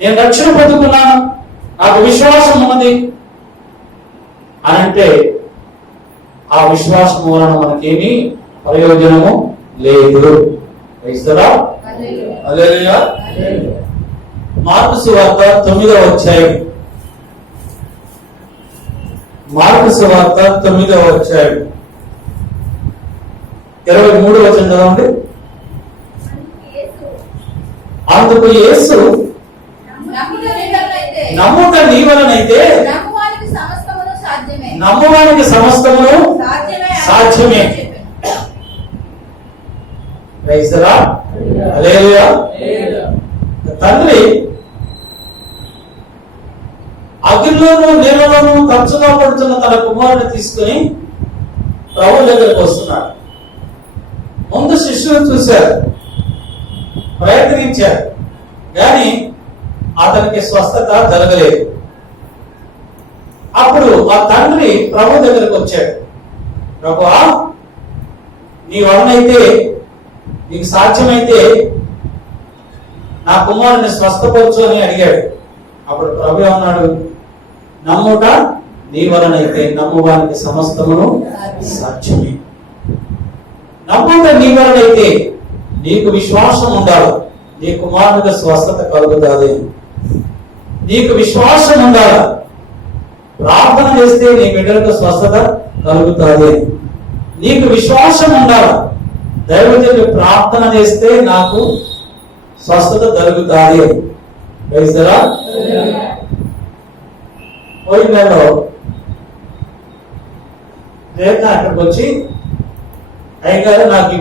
నేను రక్షణ పొందుకున్నాను, నాకు విశ్వాసం ఉన్నది అని అంటే ఆ విశ్వాసం వలన మనకేమీ ప్రయోజనము లేదు. మార్కు సువార్త 9వ అధ్యాయం, మార్కు సువార్త 9వ అధ్యాయం 23వ వచనం చదవండి. అందుకు యేసు నమ్ముట నీ వలనైతే నమ్మువానికి సమస్తమును సాధ్యమే. తండ్రి అగ్ని అగ్నిలోను నీళ్ళలోను తరచుగా పడుతున్న తన కుమారుని తీసుకుని ప్రభు దగ్గరకు వస్తున్నాడు. ముందు శిష్యులు చూశారు, ప్రయత్నించారు, కానీ అతనికి స్వస్థత జరగలేదు. అప్పుడు ఆ తండ్రి ప్రభు దగ్గరకు వచ్చాడు. ప్రభువా, నీ వలనైతే, నీకు సాధ్యమైతే నా కుమారుని స్వస్థపరచు అని అడిగాడు. అప్పుడు ప్రభు అన్నాడు, నమ్ముట నీ వలనైతే నమ్మువానికి సమస్తమును సాధ్యమే. నమ్ముట నీ వలనైతే నీకు విశ్వాసం ఉండాలి, నీ కుమారునికి స్వస్థత కలుగుతుంది. నీకు విశ్వాసం ఉండాలి, ప్రార్థన చేస్తే నీ బిడ్డలకు స్వస్థత కలుగుతుంది. నీకు విశ్వాసం ఉండాలి, దైవజనులు ప్రార్థన చేస్తే నాకు స్వస్థత జరుగుతుంది. పోయిన నెలలో రేఖ అక్కడికి వచ్చి, అయ్యగారు నాకు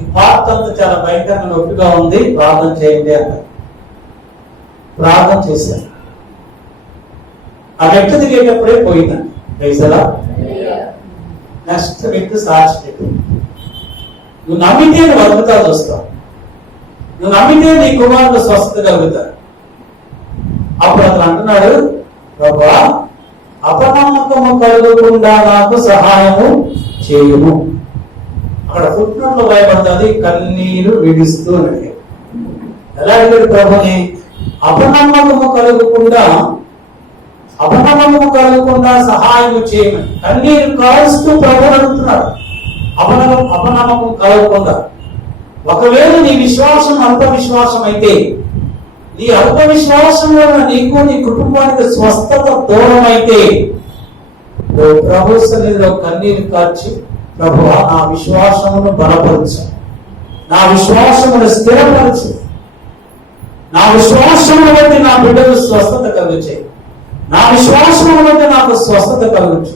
ఈ పార్ట్ అంతా చాలా భయంకరంగా నొప్పిగా ఉంది, ప్రార్థన చేయండి అన్నారు. ప్రార్థన చేశాను. ఆ వ్యక్తి దిగేటప్పుడే పోయిందండి. పైసలా నెక్స్ట్ వ్యక్తి సాక్షి, నువ్వు నమ్మితే నువ్వు అద్భుతాలు చూస్తావు, నువ్వు నమ్మితే నీ కుమారుడు స్వస్థత కలుగుతాడు. అప్పుడు అతను అంటున్నాడు, ప్రభా, అపనమ్మకము కలుగకుండా నాకు సహాయము చేయుము. అక్కడ ఫుట్నోట్లో భయపడుతుంది, కన్నీరు విడుస్తూ అడిగాడు. ఎలా అడిగాడు ప్రభుని? అపనమ్మకము కలుగకుండా సహాయము చేయమని కన్నీరు కారుస్తూ ప్రభుని అడుగుతున్నాడు. అపనమ్మకం కలగకుండా. ఒకవేళ నీ విశ్వాసం అల్ప విశ్వాసం అయితే, నీ అల్ప విశ్వాసం వలన నీకు నీ కుటుంబానికి స్వస్థత దూరం అయితే, ప్రభు సన్నిధిలో కన్నీరు కార్చి, ప్రభువా, నా విశ్వాసమును బలపరచు, నా విశ్వాసమును స్థిరపరచు, నా విశ్వాసమును బట్టి నా బిడ్డకు స్వస్థత కలుగుచే, నా విశ్వాసమును బట్టి నాకు స్వస్థత కలుగుచు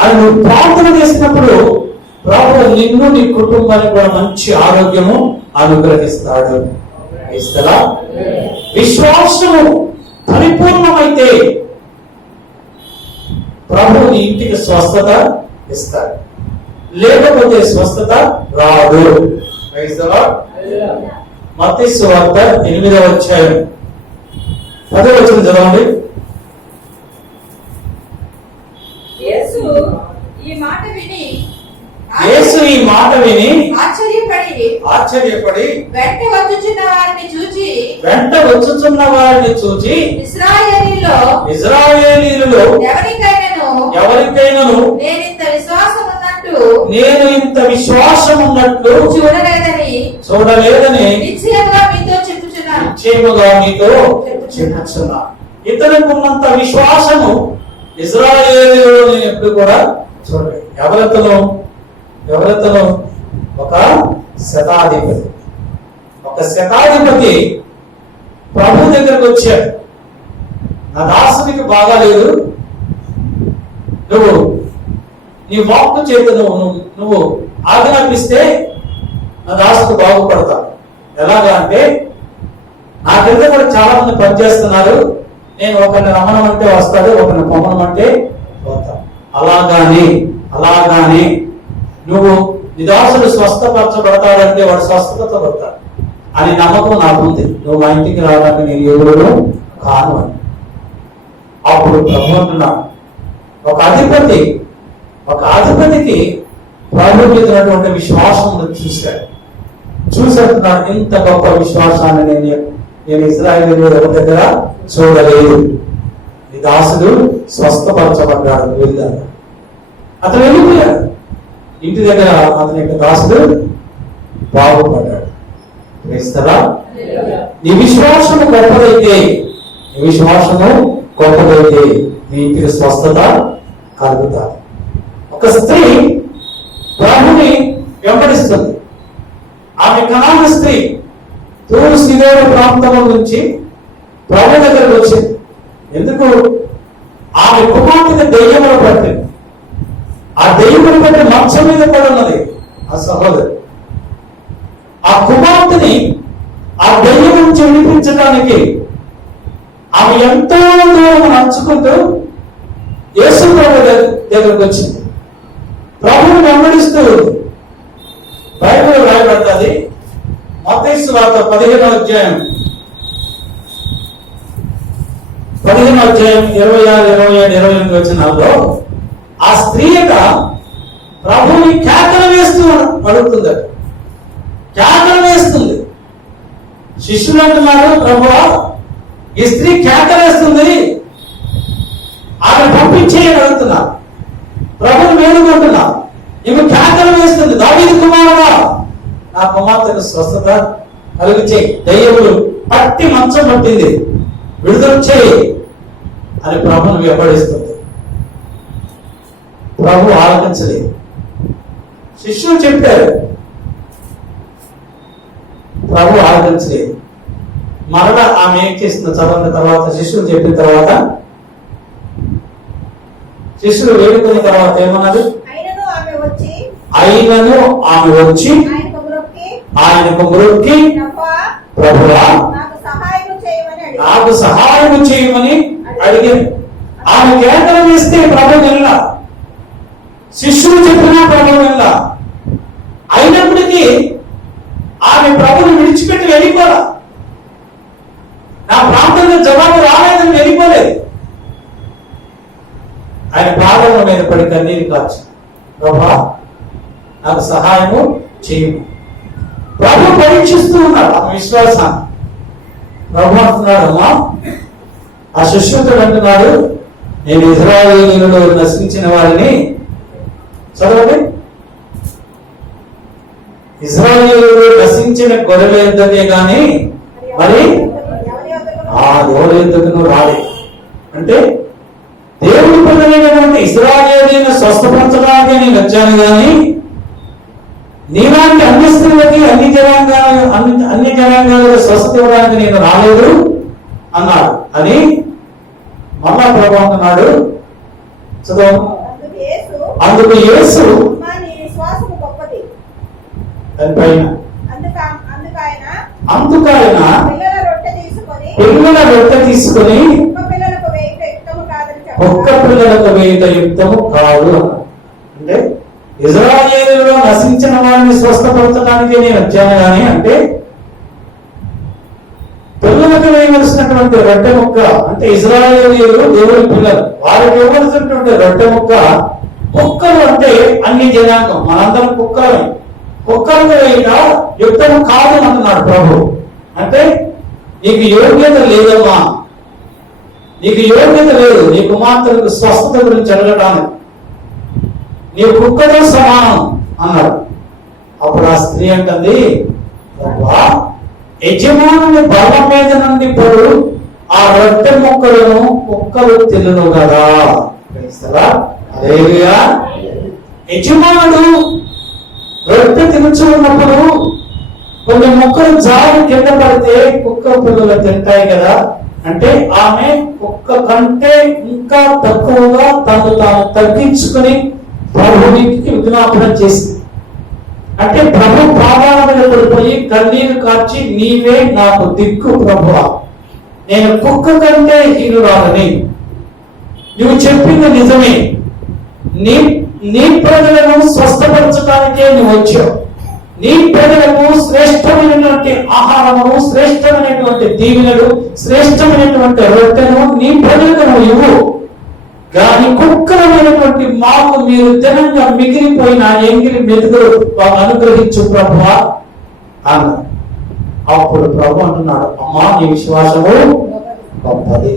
అని నువ్వు ప్రార్థన చేసినప్పుడు ప్రభు నిన్ను నీ కుటుంబానికి కూడా మంచి ఆరోగ్యము అనుగ్రహిస్తాడు. విశ్వాసము పరిపూర్ణమైతే ప్రభు నీ ఇంటికి స్వస్థత ఇస్తాడు, లేకపోతే స్వస్థత రాదు. మత్తయి సువార్త 8వ అధ్యాయం 10వ వచనం చదవండి. యేసు ఈ మాట విని ఆశ్చర్యపడి వెంట వచ్చుచున్న వారిని చూచి ఇశ్రాయేలీయులలో ఎవరికైనాను నేను ఇంత విశ్వాసం ఉన్నట్లు చూడలేదని నిశ్చయముగా మీతో చెప్పుచున్నా. ఇతనికి ఉన్నంత విశ్వాసము ఇశ్రాయేలీయులలో నేను ఎప్పుడు కూడా చూడలేదు. ఎవరెతను ఒక శతాధిపతి ప్రభు దగ్గరకు వచ్చాడు. నా దాసునికి బాగాలేదు, నువ్వు నీ వాక్కు చేత నువ్వు ఆజ్ఞాపిస్తే నా దాసుకు బాగుపడతాను. ఎలాగా అంటే, నా కింద కూడా చాలా మంది పనిచేస్తున్నారు, నేను ఒకరిని రమ్మనమంటే వస్తాడు, ఒకరిని పొమ్మనమంటే పోతాడు. అలాగానే నువ్వు నిదాసుడు స్వస్థపరచబడతాడంటే వాడు స్వస్థతతో పడతాడు అని నమ్మకం నాకుంది. నువ్వు మా ఇంటికి రావడానికి నేను ఎవరు కాను అని. అప్పుడు ప్రభు అంటున్నాడు, ఒక అధిపతికి ప్రభు మీద ఉన్నటువంటి విశ్వాసం చూసేస్తున్నాడు. ఇంత గొప్ప విశ్వాసాన్ని నేను ఇశ్రాయేలు ఎవరి దగ్గర చూడలేదు. నీ దాసుడు స్వస్థపరచబడ్డాడు, వెళ్ళాడు. అతను వెళ్ళిపోయాడు. ఇంటి దగ్గర అతని యొక్క దాసుడు బాగుపడ్డాడు. నీ విశ్వాసము గొప్పదైతే నీ ఇంటికి స్వస్థత కలుగుతాడు. ఒక స్త్రీ ప్రభుని వెంబడిస్తుంది. ఆమె కనాను స్త్రీ తూరు సిదోను ప్రాంతం నుంచి ప్రభు దగ్గరకు వచ్చింది. ఎందుకు? ఆమె కుమార్తె దెయ్యములు పట్టింది. ఆ దెయ్యములు పట్టి మంచం మీద పడి ఉన్నది ఆ సహోదరు. ఆ కుమార్తెని ఆ దెయ్యం నుంచి విడిపించడానికి, ఆ ఆమె ఎంతో దూరం నడుచుకుంటూ యేసు ప్రభు దగ్గరకు వచ్చింది. ప్రభువుని వెంబడిస్తూ బైబిల్ రాయబడుతుంది. మత్తయి సువార్త 15వ అధ్యాయం 26, 27, 28 వచనాల్లో ఆ స్త్రీ ప్రభుని కేకలు వేస్తూ అడుగుతుంది. కేకలు వేస్తుంది. శిష్యులు అంటున్నారు, ప్రభువా ఈ స్త్రీ కేకలు వేస్తుంది, ఆమె పంపించేయని అడుగుతున్నారు. ప్రభుని వేడుకుంటున్నారు. ఈమె కేకలు వేస్తుంది, దావీదు కుమారుడా నా కుమార్తెకు స్వస్థత కలుగు చేయి, దయ్యములు పట్టి మంచం పట్టింది, విడుదల చేయి అని ప్రభుని వెంబడిస్తుంది. ప్రభు ఆలకించలేదు. శిష్యులు చెప్పారు, ప్రభు ఆలకించలేదు. మరలా ఆమె ఏం చేసిన చదవని తర్వాత శిష్యులు చెప్పిన తర్వాత శిష్యులు వేడుకున్న తర్వాత ఏమన్నది? అయినను ఆమె వచ్చి ఆయనకు మొక్కి ప్రభువా నాకు సహాయం చేయమని అడిగింది. ఆమె కేకలు వేస్తే ప్రభు వెళ్ళ, శిష్యులు చెప్పినా ప్రభు వెళ్ళ. అయినప్పటికీ ఆమె ప్రభుని విడిచిపెట్టి వెళ్ళిపోరా. నా ప్రాంతంలో జవాబు రాలేదని వెళ్ళిపోలేదు. ఆయన పాదముల మీద పడి కన్నీరు కాచి, ప్రభా నాకు సహాయము చేయము. ప్రభు పరీక్షిస్తూ ఉన్నాడు ఆమె విశ్వాసాన్ని. ప్రభు అంటున్నాడు, అమ్మా ఆ శిష్యుడు అంటున్నాడు, నేను ఇశ్రాయేలీయులలో నశించిన వారిని చదవండి, ఇశ్రాయేలీయులు నశించిన గొర్రెలే గాని మరి ఆ ఎవరి ఎందుకు రాలే. అంటే దేవుడి పిల్లలైనటువంటి ఇశ్రాయేలీయులను స్వస్థపరచడానికి నేను వచ్చాను కానీ నీలాంటి అన్ని స్త్రీలకి అన్ని జనాంగాలకు స్వస్థత ఇవ్వడానికి నేను రాలేదు అన్నాడు అని మళ్ళా ప్రభు అంటున్నాడు. చదువు. అందుకు యేసు దానిపైన అందుకైన పిల్లల రొట్టె తీసుకొని ఒక్క పిల్లలకు వేయుట యుక్తము కాదు. అంటే ఇశ్రాయేలులో నశించిన వారిని స్వస్థపరచడానికి నేను వచ్చాను కానీ, అంటే పిల్లలకు వేయవలసినటువంటి రొట్టె ముక్క, అంటే ఇశ్రాయేలీయులు దేవుడి పిల్లలు, వారికి ఇవ్వవలసినటువంటి రొట్టె ముక్క కుక్కలు, అంటే అన్ని జనాంగం మనందరం కుక్కలమే, కుక్కలకు వేయట యుక్తము కాదు అంటున్నాడు ప్రభు. అంటే నీకు యోగ్యత లేదమ్మా, నీకు యోగ్యత లేదు నీ కుమార్తెలకు స్వస్థత గురించి అడగడానికి, నీ కుక్కతో సమానం అన్నాడు. అప్పుడు ఆ స్త్రీ అంటుంది, యజమానుని బలం మీద నుండి పడు ఆ రొట్టె ముక్కలను కుక్కలు తినను కదా. హల్లెలూయా. యజమానుడు రొట్టె తినుచున్నప్పుడు కొన్ని ముక్కలు జారి కింద పడితే కుక్క పిల్లలు తింటాయి కదా. అంటే ఆమె కుక్క కంటే ఇంకా తక్కువగా తను తాను తగ్గించుకుని ప్రభునికి విజ్ఞాపన చేసింది. అంటే ప్రభు పాదాల మీద పడిపోయి కన్నీరు కార్చి, నీవే నాకు దిక్కు ప్రభువా, నేను కుక్క కంటే హీనురాలని, నువ్వు చెప్పింది నిజమే, నీ ప్రజలను స్వస్థపరచడానికే నువ్వు వచ్చావు, నీ ప్రజలకు శ్రేష్టమైనటువంటి ఆహారము, శ్రేష్టమైనటువంటి దీవెనలు, శ్రేష్టమైనటువంటి రొట్టెను నీ ప్రజలకు నువ్వు ఇవ్వు, కానీ కుక్కలమైనటువంటి మాకు మీరు జనంగా మిగిలిపోయిన ఎంగిలి మెతుకులు అనుగ్రహించు ప్రభువా అన్నాడు. అప్పుడు ప్రభు అంటున్నాడు, అమ్మా నీ విశ్వాసము గొప్పది.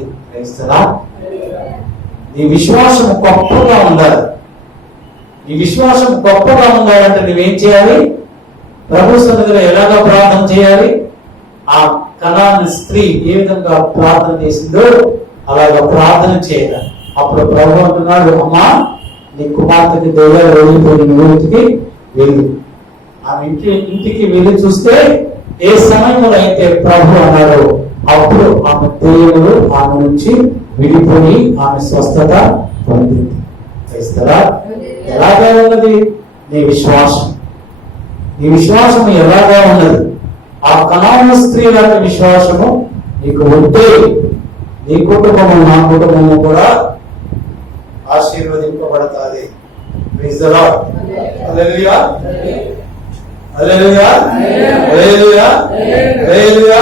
నీ విశ్వాసము గొప్పగా ఉండాలి. నీ విశ్వాసం గొప్పగా ఉండాలంటే నువ్వేం చేయాలి? ప్రభు సన్నిధిలో ఎలాగా ప్రార్థన చేయాలి? ఆ కనాని స్త్రీ ఏ విధంగా ప్రార్థన చేసిందో అలాగా ప్రార్థన చేయాలి. అప్పుడు ప్రభు అంటున్నాడు, అమ్మా నీ కుమార్తెకి దయ్యాలు వెళ్ళిపోయి ఊరికి వెళ్ళు. ఆమె ఇంటికి వెళ్ళి చూస్తే ఏ సమయంలో అయితే ప్రభు అన్నాడు అప్పుడు ఆమె దయ్యాలు ఆమె నుంచి విడిపోయి ఆమె స్వస్థత పొందింది. ఎలాగా ఉన్నది నీ విశ్వాసం? నీ విశ్వాసం ఎలాగా ఉన్నది? ఆ కనాను స్త్రీ లాంటి విశ్వాసము నీకు ఉంటే నీ కుటుంబము నా కుటుంబము కూడా ఆశీర్వదింపబడతాది. Praise the Lord. హల్లెలూయా హల్లెలూయా హల్లెలూయా హల్లెలూయా.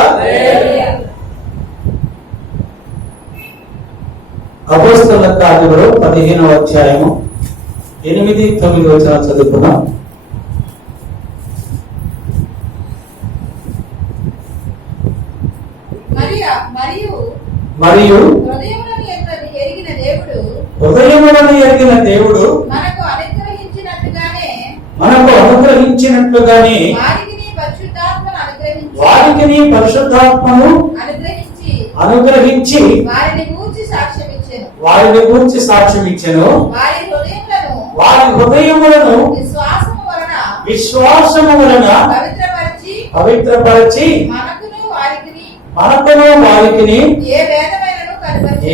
అపోస్తలుల కార్యములు 15వ అధ్యాయము 8-9 వచనాలు చదువుకున్నాం. మరియు హృదయములను ఎరిగిన దేవుడు మనకు అనుగ్రహించినట్లుగానే వారికి పరిశుద్ధాత్మను అనుగ్రహించి వారిని గూర్చి సాక్ష్యం ఇచ్చెను. వారి హృదయములను విశ్వాసము వలన పవిత్రపరచి మనకును వారికి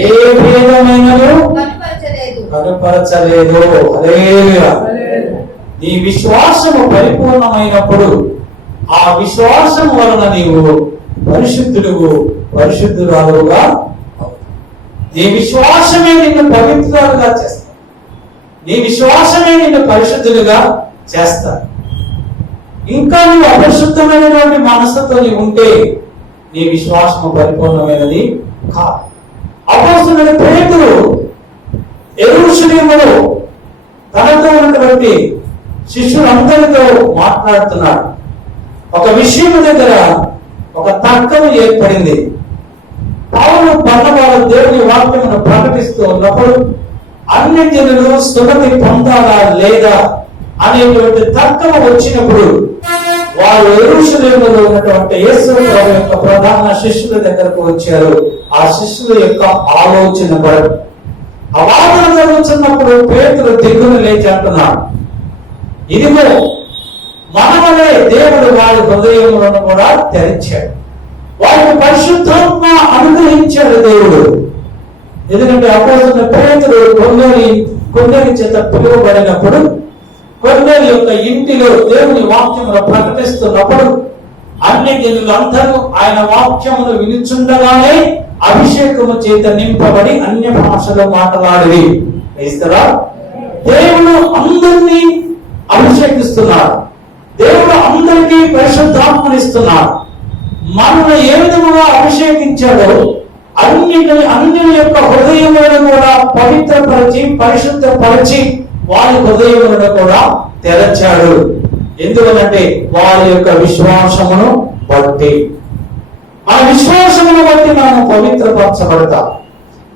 ఏ భేదమైనను కనుపరచలేదు. హల్లెలూయా. నీ విశ్వాసము పరిపూర్ణమైనప్పుడు ఆ విశ్వాసం వలన నీవు పరిశుద్ధురాలుగా నీ విశ్వాసమే నిన్ను పవిత్రులుగా చేస్తా. నీ విశ్వాసమే నిన్ను పరిశుద్ధులుగా చేస్తా. ఇంకా నువ్వు అపరిశుద్ధమైనటువంటి మనసుతో నీవు ఉంటే నీ విశ్వాసము పరిపూర్ణమైనది కాదు. అపోస్తలుడైన పేతురు యెరూషలేములో తనతో ఉన్నటువంటి శిష్యులందరితో మాట్లాడుతున్నాడు. ఒక విషయం దగ్గర ఒక తర్కం ఏర్పడింది. పౌలు బర్నబాలు దేవుని వాక్యమును ప్రకటిస్తూ ఉన్నప్పుడు అన్ని జనులు సున్నతి పొందాలా లేదా అనేటువంటి తర్కం వచ్చినప్పుడు వారు యెరూషలేములో ఉన్నటువంటి యేసు ప్రభు యొక్క ప్రధాన శిష్యుల దగ్గరకు వచ్చారు. ఆ శిష్యుల యొక్క ఆలోచన పడు ఆ వాదన జరుగుతున్నప్పుడు పేతురు దిగులు లేచి అంటున్నాడు, ఇదిగో మనవలే దేవుడు వారి హృదయములను కూడా తెరిచాడు, వారికి పరిశుద్ధాత్మ అనుగ్రహించాడు దేవుడు. ఎందుకంటే అపోస్తలుడైన పేతురు కొన్నేరి చేత పిలువబడినప్పుడు కొన్నేరి యొక్క ఇంటిలో దేవుని వాక్యమును ప్రకటిస్తున్నప్పుడు అన్ని జనులందరూ ఆయన వాక్యమును వినుచుండగానే అభిషేకము చేత నింపబడి అన్య భాషలో మాట్లాడి ఇస్తారా. దేవుడు అందరినీ అభిషేకిస్తున్నాడు. దేవుడు అందరికీ పరిశుద్ధాత్మనిస్తున్నాడు. మనల్ని ఏ విధముగా అభిషేకించాడో అన్ని యొక్క హృదయములను కూడా పవిత్రపరిచి పరిశుద్ధపరిచి వారి హృదయములను కూడా తెరచాడు. ఎందుకంటే వారి యొక్క విశ్వాసమును బట్టి, మన విశ్వాసమును బట్టి మనము పవిత్రపరచబడతాం.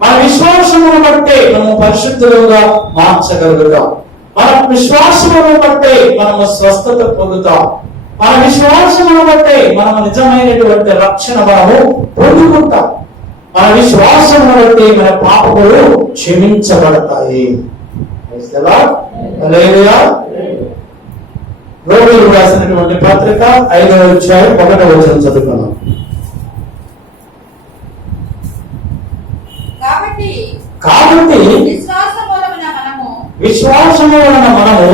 మన విశ్వాసమును బట్టి మనము పరిశుద్ధులుగా మార్చగలుగుతాం. మన విశ్వాసమును బట్టి మనము స్వస్థత పొందుతాం. మన విశ్వాసమును బట్టి మనము నిజమైనటువంటి రక్షణ మనము పొందుకుంటాం. మన విశ్వాసమును బట్టి మన పాపములు క్షమించబడతాయి. రోమీయులకు రాసినటువంటి పత్రిక 5వ అధ్యాయం 1వ వచనం చదువుకున్నాం. కాబట్టి విశ్వాసము వలన మనము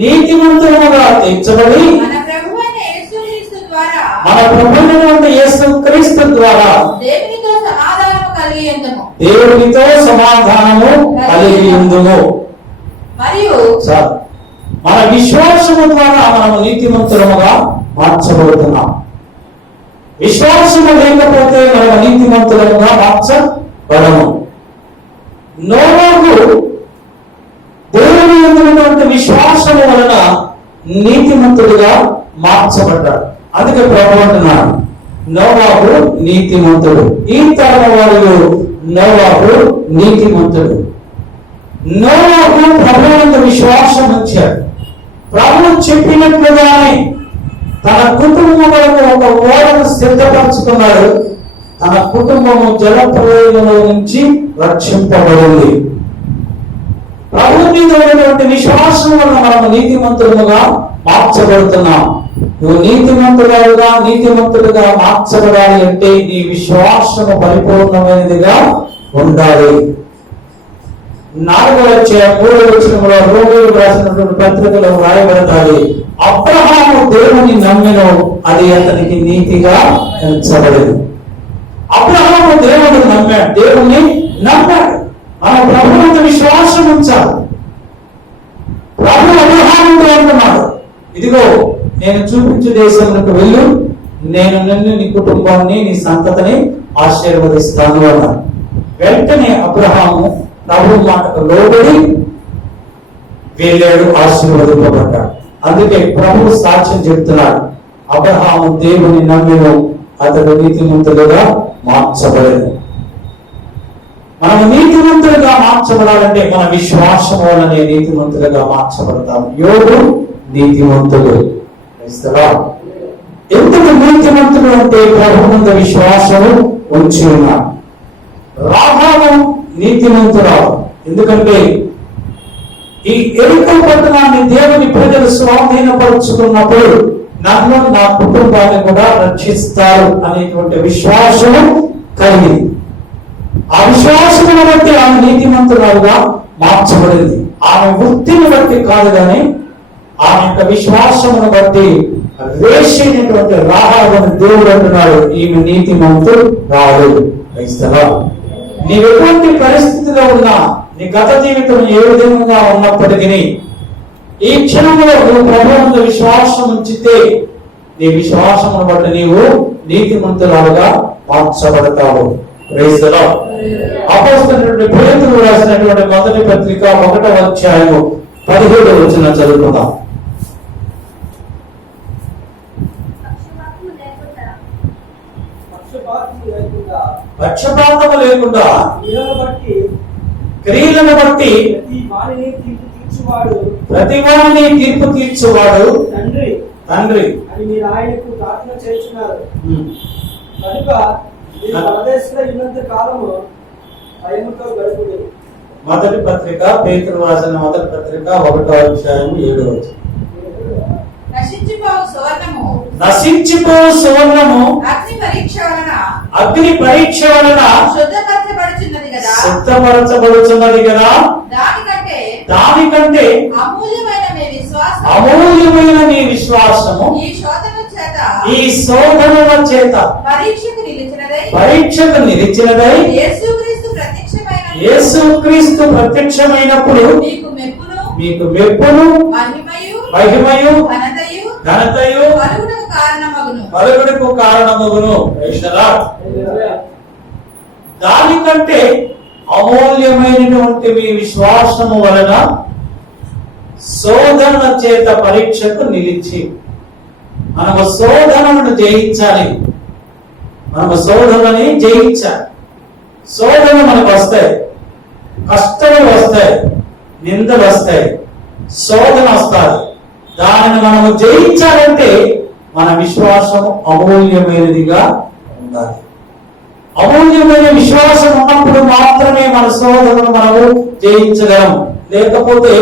నీతిమంతులుగా తీర్చబడి మన ప్రభువైన యేసుక్రీస్తు ద్వారా దేవునితో సమాధానము కలిగి ఉందుము. మన విశ్వాసము ద్వారా మనము నీతిమంతులముగా మార్చబడుతున్నాం. విశ్వాసము లేకపోతే మనము నీతిమంతులముగా మార్చబడము. నోవాహు దేవుని యందు విశ్వాసము వలన నీతిమంతుడుగా మార్చబడ్డాడు. అందుకే ప్రభువు అంటున్నాడు, నోవాహు నీతిమంతుడు. ఈ తరం వారిలో నోవాహు నీతిమంతుడు. నోవాహు ప్రభువు యందు విశ్వాసం ఉంచాడు. ప్రభువు చెప్పినట్లుగానే తన కుటుంబం వరకు ఒక ఓడను సిద్ధపరచుకున్నాడు. తన కుటుంబము జల ప్రయోగంలో నుంచి రక్షింపబడింది. ప్రభు మీద ఉన్నటువంటి విశ్వాసం వల్ల మనము నీతిమంతులుగా మార్చబడుతున్నాం. నువ్వు నీతిమంతులుగా మార్చబడాలి అంటే నీ విశ్వాసము పరిపూర్ణమైనదిగా ఉండాలి. 4వ అధ్యాయం 3వ వచనంలో రోమీయులకు రాసినటువంటి పత్రికలో వ్రాయబడతాయి, అబ్రహాము దేవుని నమ్మెను, అది అతనికి నీతిగా ఎంచబడింది. అబ్రహాము దేవుడిని నమ్మాడు, దేవుణ్ణి నమ్మాడు. మనం ప్రభువునందు విశ్వాసం ఉంచాలి. ప్రభు అబ్రహాముతో అంటున్నాడు, ఇదిగో నేను చూపించు దేశంలోకి వెళ్ళు, నేను నిన్ను, నీ కుటుంబాన్ని, నీ సంతతిని ఆశీర్వదిస్తాను అన్నాడు. వెంటనే అబ్రహాము ప్రభు మాటకు లోబడి వెళ్ళాడు, ఆశీర్వదింపబడ్డాడు. అందుకే ప్రభు సాక్ష్యం చెప్తున్నాడు, అబ్రహాము దేవుని నమ్మిను, అతడు నీతిమంతులుగా మార్చబడేది. మనం నీతిమంతులుగా మార్చబడాలంటే మన విశ్వాసం వలనే నీతిమంతులుగా మార్చబడతాం. యోగు నీతిమంతుడు. ఎందుకు నీతిమంతుడు అంటే ప్రభువునందు విశ్వాసము ఉంచి ఉన్నాడు. రాహాబు నీతిమంతురాలు, ఎందుకంటే ఈ ఎరుకో పట్టణాన్ని దేవుని ప్రజలు స్వాధీనపరుచుకున్నప్పుడు నన్ను, నా కుటుంబాన్ని కూడా రక్షిస్తారు అనేటువంటి విశ్వాసము కలిగింది. ఆ విశ్వాసమును బట్టి ఆమె నీతిమంతురాలుగా మార్చబడింది. ఆమె వృత్తిని బట్టి కాదు కానీ ఆమె యొక్క విశ్వాసమును బట్టి వేసినటువంటి రాహాబును దేవుడు అంటున్నాడు, ఈమె నీతిమంతుడు రాదు. నీవు ఎటువంటి పరిస్థితిలో ఉన్నా, నీ గత జీవితం ఏ విధంగా ఉన్నప్పటికీ ఈ క్షణంలో నువ్వు ప్రభువునందు విశ్వాసం ఉంచితే నీ విశ్వాసమును బట్టి నీవు నీతిమంతురాలుగా మార్చబడతావు. Praise the Lord. అపోస్తలుడైన పేతురు రాసినటువంటి మొదటి పత్రిక 1వ అధ్యాయము 17వ వచనం చదువుకుందాం. పక్షపాతము లేకుండా క్రియలను బట్టి ప్రతి వారిని తీర్పు తీర్చువాడు తండ్రి అని మీరు ఆయనకు ప్రార్థన చేస్తున్నారు. కనుక మీరు పరదేశంలో ఉన్నంత కాలము భయముతో గడుపుడు. మొదటి పత్రిక పేతురు రాసిన మొదటి పత్రిక 1వ అధ్యాయం 7వ వచనం. నశించిపోవు సువర్ణము అగ్ని పరీక్ష వలన శుద్ధపరచబడుచున్నది కదా, దానికంటే అమూల్యమైన మీ విశ్వాసము ఈ శోధనల చేత పరీక్షకు నిలిచినదై యేసుక్రీస్తు ప్రత్యక్షమైనప్పుడు మీకు మెప్పును మహిమయు ఘనతయు కలుగుటకు కారణమగును. దానికంటే అమూల్యమైనటువంటి మీ విశ్వాసము వలన శోధన చేత పరీక్షకు నిలిచి, మనము శోధనను జయించాలి. మనము శోధనని జయించాలి. శోధన మనకు వస్తాయి, కష్టాలు వస్తాయి, నిందలు వస్తాయి, శోధన వస్తాయి. దానిని మనము జయించాలంటే మన విశ్వాసము అమూల్యమైనదిగా ఉండాలి. అమూల్యమైన విశ్వాసం ఉన్నప్పుడు మాత్రమే మన శోధనను మనము జయించగలం. లేకపోతే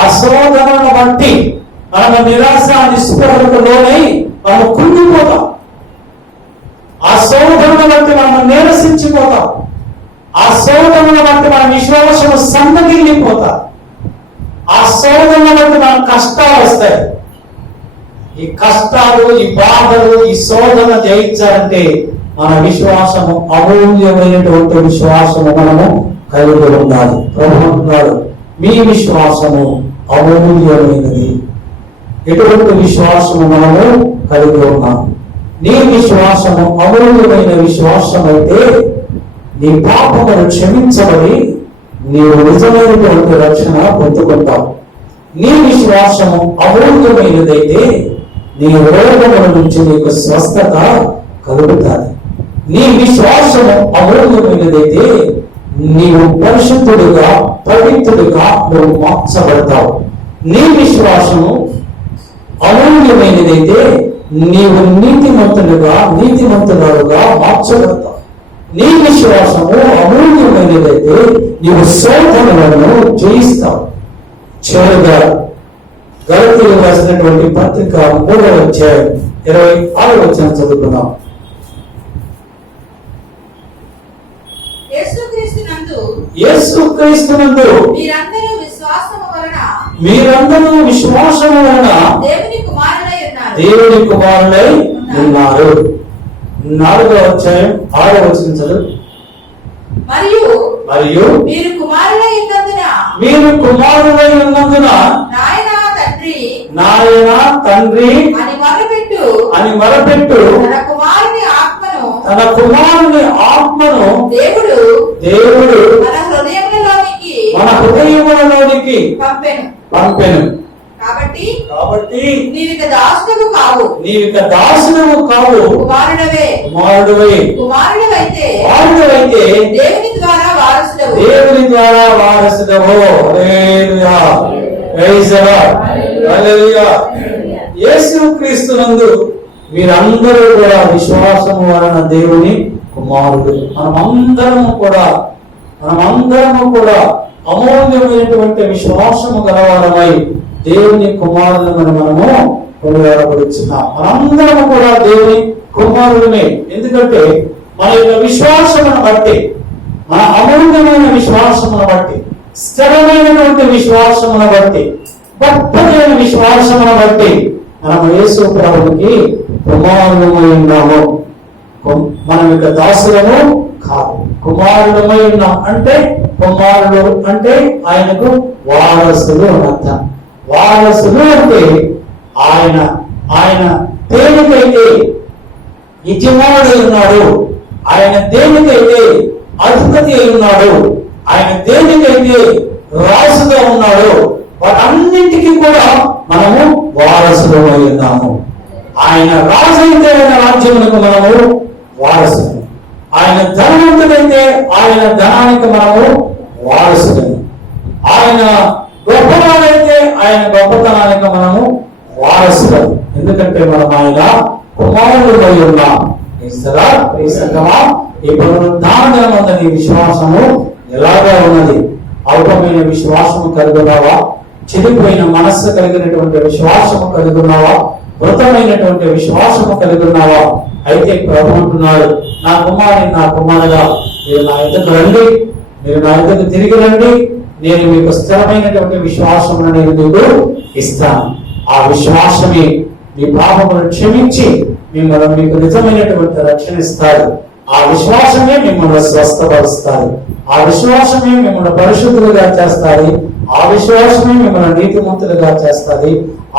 ఆ శోధనను బట్టి మనము నిరాశ నిస్పృహలకు లోనై మనము కృంగిపోతాం. ఆ శోధనను బట్టి మనము నీరసించిపోతాం. ఆ శోధనను బట్టి మన విశ్వాసము సన్నగిల్లిపోతాం. ఆ శోధనను బట్టి మన కష్టాలు వస్తాయి. ఈ కష్టాలు, ఈ బాధలు, ఈ శోధన జయించాలంటే మన విశ్వాసము అమూల్యమైనటువంటి విశ్వాసము మనము కలిగి ఉండాలి. ప్రభువు అంటున్నాడు, మీ విశ్వాసము అమూల్యమైనది. ఎటువంటి విశ్వాసము మనము కలిగి ఉన్నాం? నీ విశ్వాసము అమూల్యమైన విశ్వాసం అయితే నీ పాపమును క్షమించబడి నీవు నిజమైనటువంటి రక్షణ పొందుకుంటావు. నీ విశ్వాసము అమూల్యమైనదైతే నీ రోగముల నుంచి నీకు స్వస్థత కలుగుతాది. నీ విశ్వాసము అమూల్యమైనదైతే నీవు పరిశుద్ధుడుగా, పవిత్రుడుగా నువ్వు మార్చబడతావు. నీ విశ్వాసము అమూల్యమైనదైతే నీవు నీతిమంతులుగా మార్చబడతావు. నీ విశ్వాసము అమూల్యమైనదైతే నీవు శోధనలను జయిస్తావు. చివరిగా గలతీయులకు రాసినటువంటి పత్రిక 3వ అధ్యాయం 26వ వచనం చదువుకున్నాం. యేసుక్రీస్తునందు మీరందరూ విశ్వాసము వలన దేవుని కుమారులై ఉన్నారు. 4వ అధ్యాయం 6వ వచనం చదువు. మరియు మరియు మీరు కుమారులై ఉన్నందున మీరు కుమారులై ఉన్నందున నాయనా తండ్రి నాయన తండ్రి అని మొరపెట్టు తన కుమారుని ఆత్మను దేవుడు మన హృదయములలోనికి పంపెను. కాబట్టి నీవిక దాసుడవు కావు, కుమారుడవైతే దేవుని ద్వారా వారసుడవు. హల్లెలూయా, ప్రైజ్ ది లార్డ్, హల్లెలూయా. యేసుక్రీస్తునందు మీరందరూ కూడా విశ్వాసము వలన దేవుని కుమారుడు. మనమందరము కూడా అమూల్యమైనటువంటి విశ్వాసము గలవారమై దేవుని కుమారులను మనము కొనియాడబడుచున్నాం. మనందరము కూడా దేవుని కుమారులమే. ఎందుకంటే మన యొక్క విశ్వాసమును బట్టి, మన అమూల్యమైన విశ్వాసమును బట్టి, స్థిరమైనటువంటి విశ్వాసమును బట్టి, గొప్పదైన విశ్వాసమును బట్టి మనం యేసు ప్రభువుకి కుమారులమై ఉన్నాము. మనం యొక్క దాసులము కాదు, కుమారులమై ఉన్నాం. అంటే కుమారులు అంటే ఆయనకు వారసులు అర్థం. వారసులు అంటే ఆయన దేనికైతే యజమానుడై ఉన్నాడు, ఆయన దేనికైతే అధిపతి అయి ఉన్నాడు, ఆయన దేనికైతే రాజుగా ఉన్నాడు, వాటన్నింటికి కూడా మనము వారసులు అయి ఉన్నాము. ఆయన రాజు అయితే ఆయన రాజ్యములకు మనము వారసులు, ఆయన ధనవంతుడైతే ఆయన ధనానికి మనము వారసులు, ఆయన గొప్పవాడైతే ఆయన గొప్పతనానికి మనము వారసులు. ఎందుకంటే మనం ఆయన కుమారులై ఉన్నాం. ఇప్పుడు దాని విశ్వాసము ఎలాగా ఉన్నది? అల్పమైన విశ్వాసము కలిగినావా? చెడిపోయిన మనస్సు కలిగినటువంటి విశ్వాసము కలిగినావా? మృతమైనటువంటి విశ్వాసము కలిగినావా? అయితే ప్రభు అంటున్నాడు, నా కుమారుడా, మీరు నా ఎద్దకు రండి, మీరు నా ఎద్దకు తిరిగి రండి, నేను మీకు స్థిరమైనటువంటి విశ్వాసమును నేను మీకు ఇస్తాను. ఆ విశ్వాసమే మీ పాపములను క్షమించి మిమ్మల్ని మీకు నిజమైనటువంటి రక్షణ ఇస్తాడు. ఆ విశ్వాసమే మిమ్మల్ని స్వస్థపరుస్తాడు. ఆ విశ్వాసమే మిమ్మల్ని పరిశుద్ధులుగా చేస్తాది. ఆ విశ్వాసమే మిమ్మల్ని నీతిమంతులుగా చేస్తాది.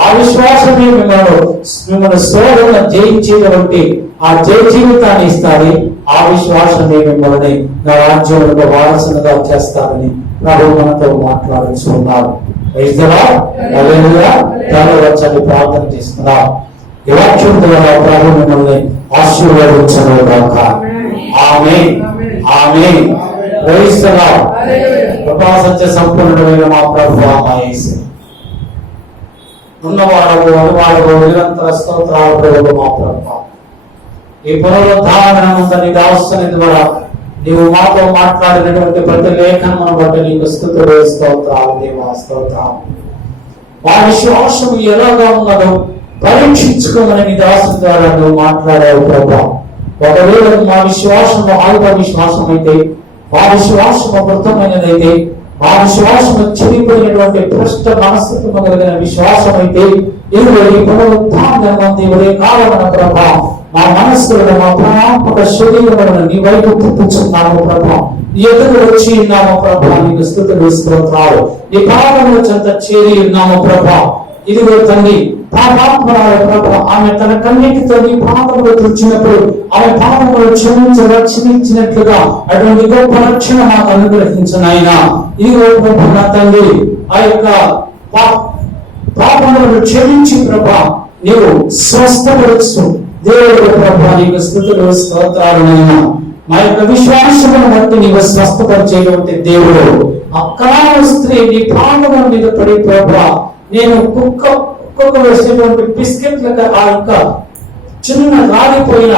ఆ విశ్వాసమే మిమ్మల్ని శోధన జయించేటువంటి ఆ జయ జీవితాన్ని ఇస్తాది. ఆ విశ్వాసమే మిమ్మల్ని నా రాజ్యంలో వారసులుగా చేస్తారని ప్రభు మనతో మాట్లాడుతున్నారు. వచ్చని ప్రార్థన చేస్తున్నారు. ఈ వాక్యం ద్వారా ప్రభు మిమ్మల్ని ఆశీర్వదించను గాక. ఆమేన్, ఆమేన్. Praise the Lord. కృపా సత్య సంపూర్ణమైన మా ప్రభువా, మా యేసు ఉన్నవాడవు అనువాడవు నిరంతర స్తోత్రాలు ప్రభువు మా ప్రభువా. ఈ పునరుద్ధారణమందని దాస్తుని ద్వారా నీవు మాతో మాట్లాడినటువంటి ప్రతి లేఖనమును బట్టి నీకు స్తుతులు, స్తోత్రాలు దేవా, స్తోత్రాలు. మా విశ్వాసం ఎలాగా ఉన్నదో పరీక్షించుకోమని నీ దాసు ద్వారా నువ్వు మాట్లాడావు ప్రభువా. ఒకవేళ మా విశ్వాసము అల్ప విశ్వాసం అయితే, మా విశ్వాసము మృతమైనదైతే, మా విశ్వాసము చెడిపోయినటువంటి భ్రష్ట మనస్తత్వము కలిగిన విశ్వాసం అయితే, ఇదిగో ఈ పునరుద్ధానమంది ఉదయ కాలమున ప్రభా మా మనస్సులను, మా ప్రాణాత్మక శరీరములను నీ వైపు తిప్పుచున్నాము ప్రభా. నీ ఎదురు వచ్చి ఉన్నాము ప్రభా, నీకు స్తుతులు, స్తోత్రాలు. నీ పాదముల చెంత చేరి ఉన్నాము ప్రభా. ఇదిగో తండ్రి, పాపాత్మరాల ప్రభా, ఆమె తన కన్నిటితో నీ పాపములు తుడిచినప్పుడు ఆమె పాపములు రక్షించినట్లుగా అటువంటి గొప్ప రక్షణ మాకు అనుగ్రహించిన ఆయన. ఇదిగో ప్రభా నా తండ్రి, ఆ యొక్క పాపములను క్షమించి ప్రభా నీవు స్వస్థపరుచు దేవుడు ప్రభా, నీకు స్తుతులు, స్తోత్రాలనైనా. మా యొక్క విశ్వాసమును బట్టి నీవు స్వస్థపరిచేటువంటి దేవుడు. ఆ కనాను స్త్రీ నీ పాదముల మీద పడి ప్రభా, నేను కుక్క వేసేటువంటి బిస్కెట్లకు ఆ యొక్క చిన్న రాలిపోయిన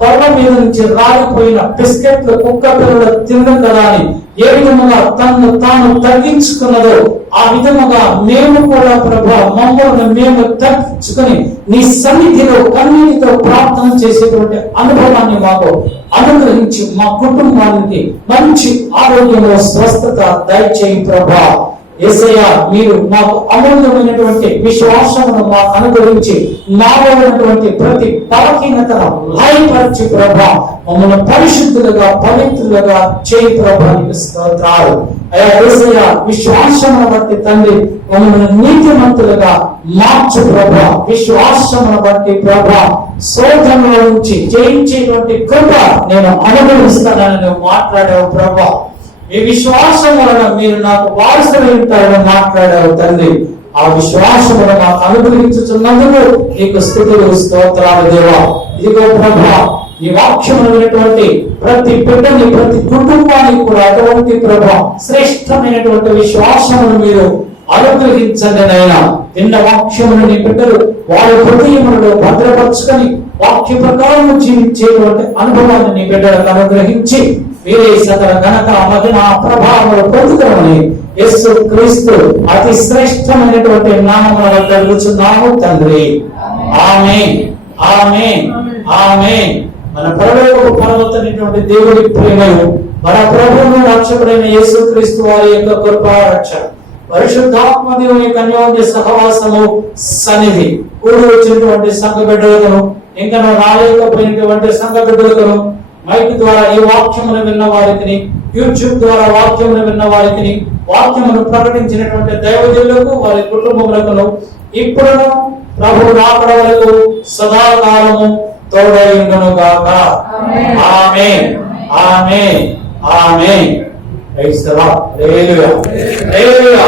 పొల్ల మీద నుంచి రాలిపోయిన బిస్కెట్లు కుక్క పిల్లలు తినడం కదా అని ఏ విధముగా తను తాను తగ్గించుకున్నదో ఆ విధముగా మేము కూడా ప్రభా మమ్మల్ని మేము తగ్గించుకుని నీ సన్నిధిలో కన్నీటితో ప్రార్థన చేసేటువంటి అనుభవాన్ని మాకు అనుగ్రహించి మా కుటుంబానికి మంచి ఆరోగ్యంలో స్వస్థత దయచేయి ప్రభా. యేసయ్య మీరు మాకు అమూల్యమైనటువంటి విశ్వాసమును మాకు అనుగ్రహించి మాలో ఉన్నటువంటి ప్రతి బలహీనతను లయపరిచి ప్రభా మమ్మల్ని పరిశుద్ధులుగా పవిత్రులుగా చేయి ప్రభానికి స్తోత్రాలు. అయ్యా యేసయ్య విశ్వాసమును బట్టి తండ్రి మమ్మల్ని నీతిమంతులుగా మార్చు ప్రభా. విశ్వాసమును బట్టి ప్రభా శోధనల నుంచి జయించేటువంటి కృప నేను అనుభవిస్తానని నువ్వు మాట్లాడావు ప్రభా. ఈ విశ్వాసం వలన మీరు నాకు వారసులు ఉంటారని మాట్లాడావు తండ్రి. ఆ విశ్వాసమును మాకు అనుగ్రహించుతున్నందుకు నీకు స్తుతులు స్తోత్రాలు దేవా. ఇదిగో ప్రభా ఈ వాక్యమును విన్నటువంటి ప్రతి బిడ్డని ప్రతి కుటుంబానికి కూడా అటువంటి ప్రభా శ్రేష్టమైనటువంటి విశ్వాసమును మీరు అనుగ్రహించండి నైనా. విన్న వాక్యమును నీ బిడ్డలు వారి హృదయములలో భద్రపరుచుకొని వాక్య ప్రకారం జీవించేటువంటి అనుభవాన్ని నీ బిడ్డలకు అనుగ్రహించి వీరే సకల ఘనత మహిమ ప్రభావములు పొందుతామని యేసు క్రీస్తు అతి శ్రేష్టమైనటువంటి నామమున కలుగుచున్నాము తండ్రి. ఆమేన్, ఆమేన్, ఆమేన్. మన పరలోకపు పరమతమైనటువంటి దేవుడి ప్రేమయు మన ప్రభువును రక్షకుడైన యేసు క్రీస్తు వారి యొక్క కృపా రక్ష పరిశుద్ధాత్మ దేవుని యొక్క అన్యోన్య సహవాసము సన్నిధి కూడి వచ్చినటువంటి సంఘ బిడ్డలను ఇంకా రాలేకపోయినటువంటి సంఘ బిడ్డలను మైక్ ద్వారా ఈ వాక్యమును విన్న వారికి, యూట్యూబ్ ద్వారా వాక్యమును విన్న వారికి, వాక్యమును ప్రకటించినటువంటి దైవజనులకు వారి కుటుంబములకు ఇప్పుడును ప్రభు రాకడ వరకు సదాకాలము తోడైండును గాక. ఆమేన్, ఆమేన్, ఆమేన్. Praise the Lord. హల్లెలూయా, హల్లెలూయా.